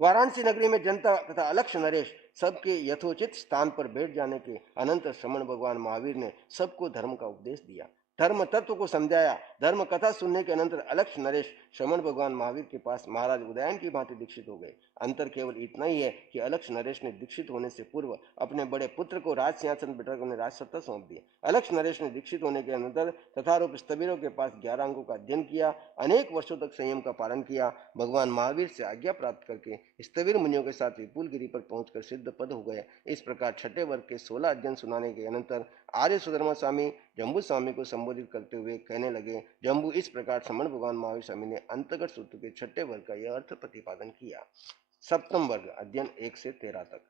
वाराणसी नगरी में जनता तथा अलक्ष्य नरेश सबके यथोचित स्थान पर बैठ जाने के अनंतर श्रमण भगवान महावीर ने सबको धर्म का उपदेश दिया, धर्म तत्व को समझाया। धर्म कथा सुनने के अनंतर अलक्ष्य नरेश श्रमण भगवान महावीर के पास महाराज उदयन की भांति दीक्षित हो गए। अंतर केवल इतना ही है कि अलक्ष्य नरेश ने दीक्षित होने से पूर्व अपने बड़े पुत्र को राज सिंहासन बिठाकर उन्हें राज सत्ता सौंप दी। अलक्ष्य नरेश ने दीक्षित होने के अनंतर तथारूप स्थविरों के पास 11 अंगों का अध्ययन किया, अनेक वर्षों तक संयम का पालन किया। भगवान महावीर से आज्ञा प्राप्त करके स्थविर मुनियों के साथ विपुल गिरी पर पहुंचकर सिद्ध पद हो गए। इस प्रकार छठे वर्ग के 16 अध्ययन सुनाने के अनंतर आर्य सुधर्मा स्वामी जम्बू स्वामी को संबोधित करते हुए कहने लगे, जम्बू, इस प्रकार श्रमण भगवान महावीर स्वामी ने अंतर्गत सूत्र के छठे वर्ग का यह अर्थ प्रतिपादन किया। सप्तम वर्ग, अध्ययन 1 से 13 तक।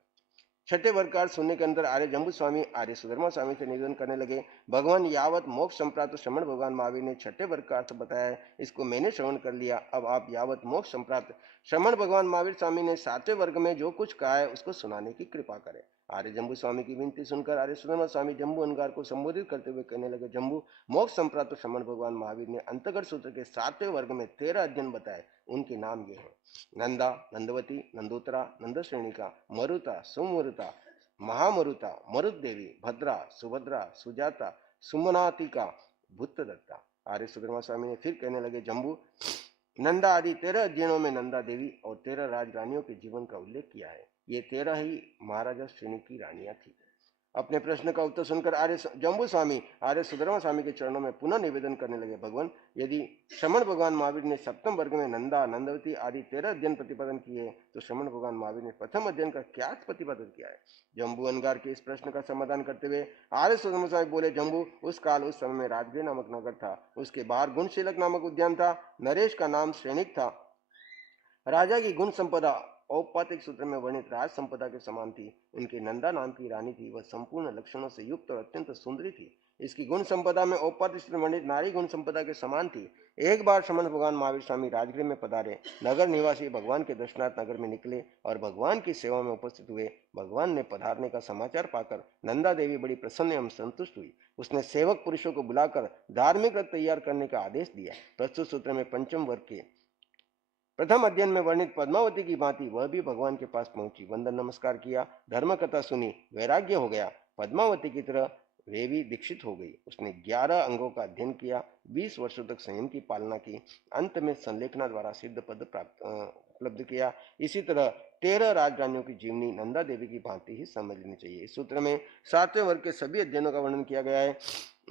छठे वर्ग का अर्थ सुनने के अंदर आर्य जम्बू स्वामी आर्य सुधर्मा स्वामी से निवेदन करने लगे, भगवान यावत मोक्ष संप्राप्त श्रमण भगवान महावीर ने छठे वर्ग का अर्थ बताया है, इसको मैंने श्रवण कर लिया। अब आप यावत मोक्ष संप्राप्त श्रमण भगवान महावीर स्वामी ने सातवें वर्ग में जो कुछ कहा है उसको सुनाने की कृपा करें। आर्य जम्बू स्वामी की विनती सुनकर आर्य सुधर्मा स्वामी जम्बू अंगार को संबोधित करते हुए कहने लगे, जम्बू, मोक्ष संप्राप्त श्रमण भगवान महावीर ने अंतर्गत सूत्र के सातवें वर्ग में 13 अध्ययन बताए। उनके नाम ये हैं: नंदा, नंदवती, नंदोत्तरा, नंदश्रेणिका, मरुता, सुमरुता, महामरुता, मरुत देवी, भद्रा, सुभद्रा, सुजाता, सुमनातिका, भूतदत्ता। आर्य सुधर्मा स्वामी ने फिर कहने लगे, जम्बू, नंदा आदि 13 अध्ययनों में नंदा देवी और 13 राजरानियों के जीवन का उल्लेख किया है। ये 13 ही महाराजा श्रेणी की रानियां थी। अपने प्रश्न का उत्तर सुनकर आर्य जम्बू स्वामी आर्य सुधर्मा स्वामी के चरणों में पुनः निवेदन करने लगे, भगवान, यदि श्रमण भगवान महावीर ने सप्तम वर्ग में नंदा, नंदवती आदि 13 अध्ययन प्रतिपादन किए, तो श्रमण भगवान महावीर ने प्रथम अध्ययन का क्या प्रतिपादन किया है? जम्बू अनगार के इस प्रश्न का समाधान करते हुए आर्य सुधर्मा स्वामी बोले, जम्बू, उस काल उस समय में राजगृह नामक नगर था, उसके बाहर गुणशीलक नामक उद्यान था, नरेश का नाम श्रेणिक था। राजा की गुण संपदा औपपातिक सूत्र में वर्णित राज संपदा के समान थी। उनकी नंदा नाम की रानी थी, वह संपूर्ण लक्षणों से युक्त और अत्यंत सुंदरी थी। इसकी गुण संपदा में औपपातिक सूत्र में वर्णित नारी गुण संपदा के समान थी। एक बार श्रमण भगवान महावीर स्वामी राजगृह में पधारे, नगर निवासी भगवान के दर्शनार्थ नगर में निकले और भगवान की सेवा में उपस्थित हुए। भगवान ने पधारने का समाचार पाकर नंदा देवी बड़ी प्रसन्न एवं संतुष्ट हुई। उसने सेवक पुरुषों को बुलाकर धार्मिक रथ तैयार करने का आदेश दिया। प्रस्तुत सूत्र में पंचम वर्ग के प्रथम अध्ययन में वर्णित पद्मावती की भांति वह भी भगवान के पास पहुंची, वंदन नमस्कार किया, धर्म कथा सुनी, वैराग्य हो गया। पद्मावती की तरह वे भी दीक्षित हो गई। उसने 11 अंगों का अध्ययन किया, 20 वर्षों तक संयम की पालना की, अंत में संलेखना द्वारा सिद्ध पद प्राप्त उपलब्ध किया। इसी तरह 13 राजरानियों की जीवनी नंदा देवी की भांति ही समझ लेनी चाहिए। इस सूत्र में सातवें वर्ग के सभी अध्ययनों का वर्णन किया गया है।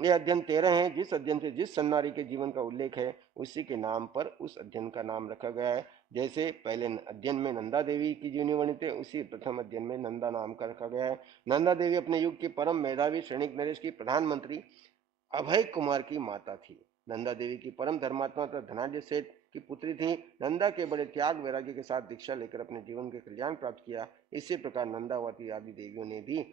ये अध्ययन 13 हैं। जिस अध्ययन से जिस सन्नारी के जीवन का उल्लेख है उसी के नाम पर उस अध्ययन का नाम रखा गया है। जैसे पहले अध्ययन में नंदा देवी की जीवनी वर्णित है, उसी प्रथम अध्ययन में नंदा नाम का रखा गया है। नंदा देवी अपने युग के परम मेधावी श्रेणिक नरेश की प्रधानमंत्री अभय कुमार की माता थी। नंदा देवी की परम धर्मात्मा तथा धनाढ्य सेठ की पुत्री थी। नंदा के बड़े त्याग वैराग्य के साथ दीक्षा लेकर अपने जीवन के कल्याण प्राप्त किया। इसी प्रकार नंदावती आदि देवियों ने भी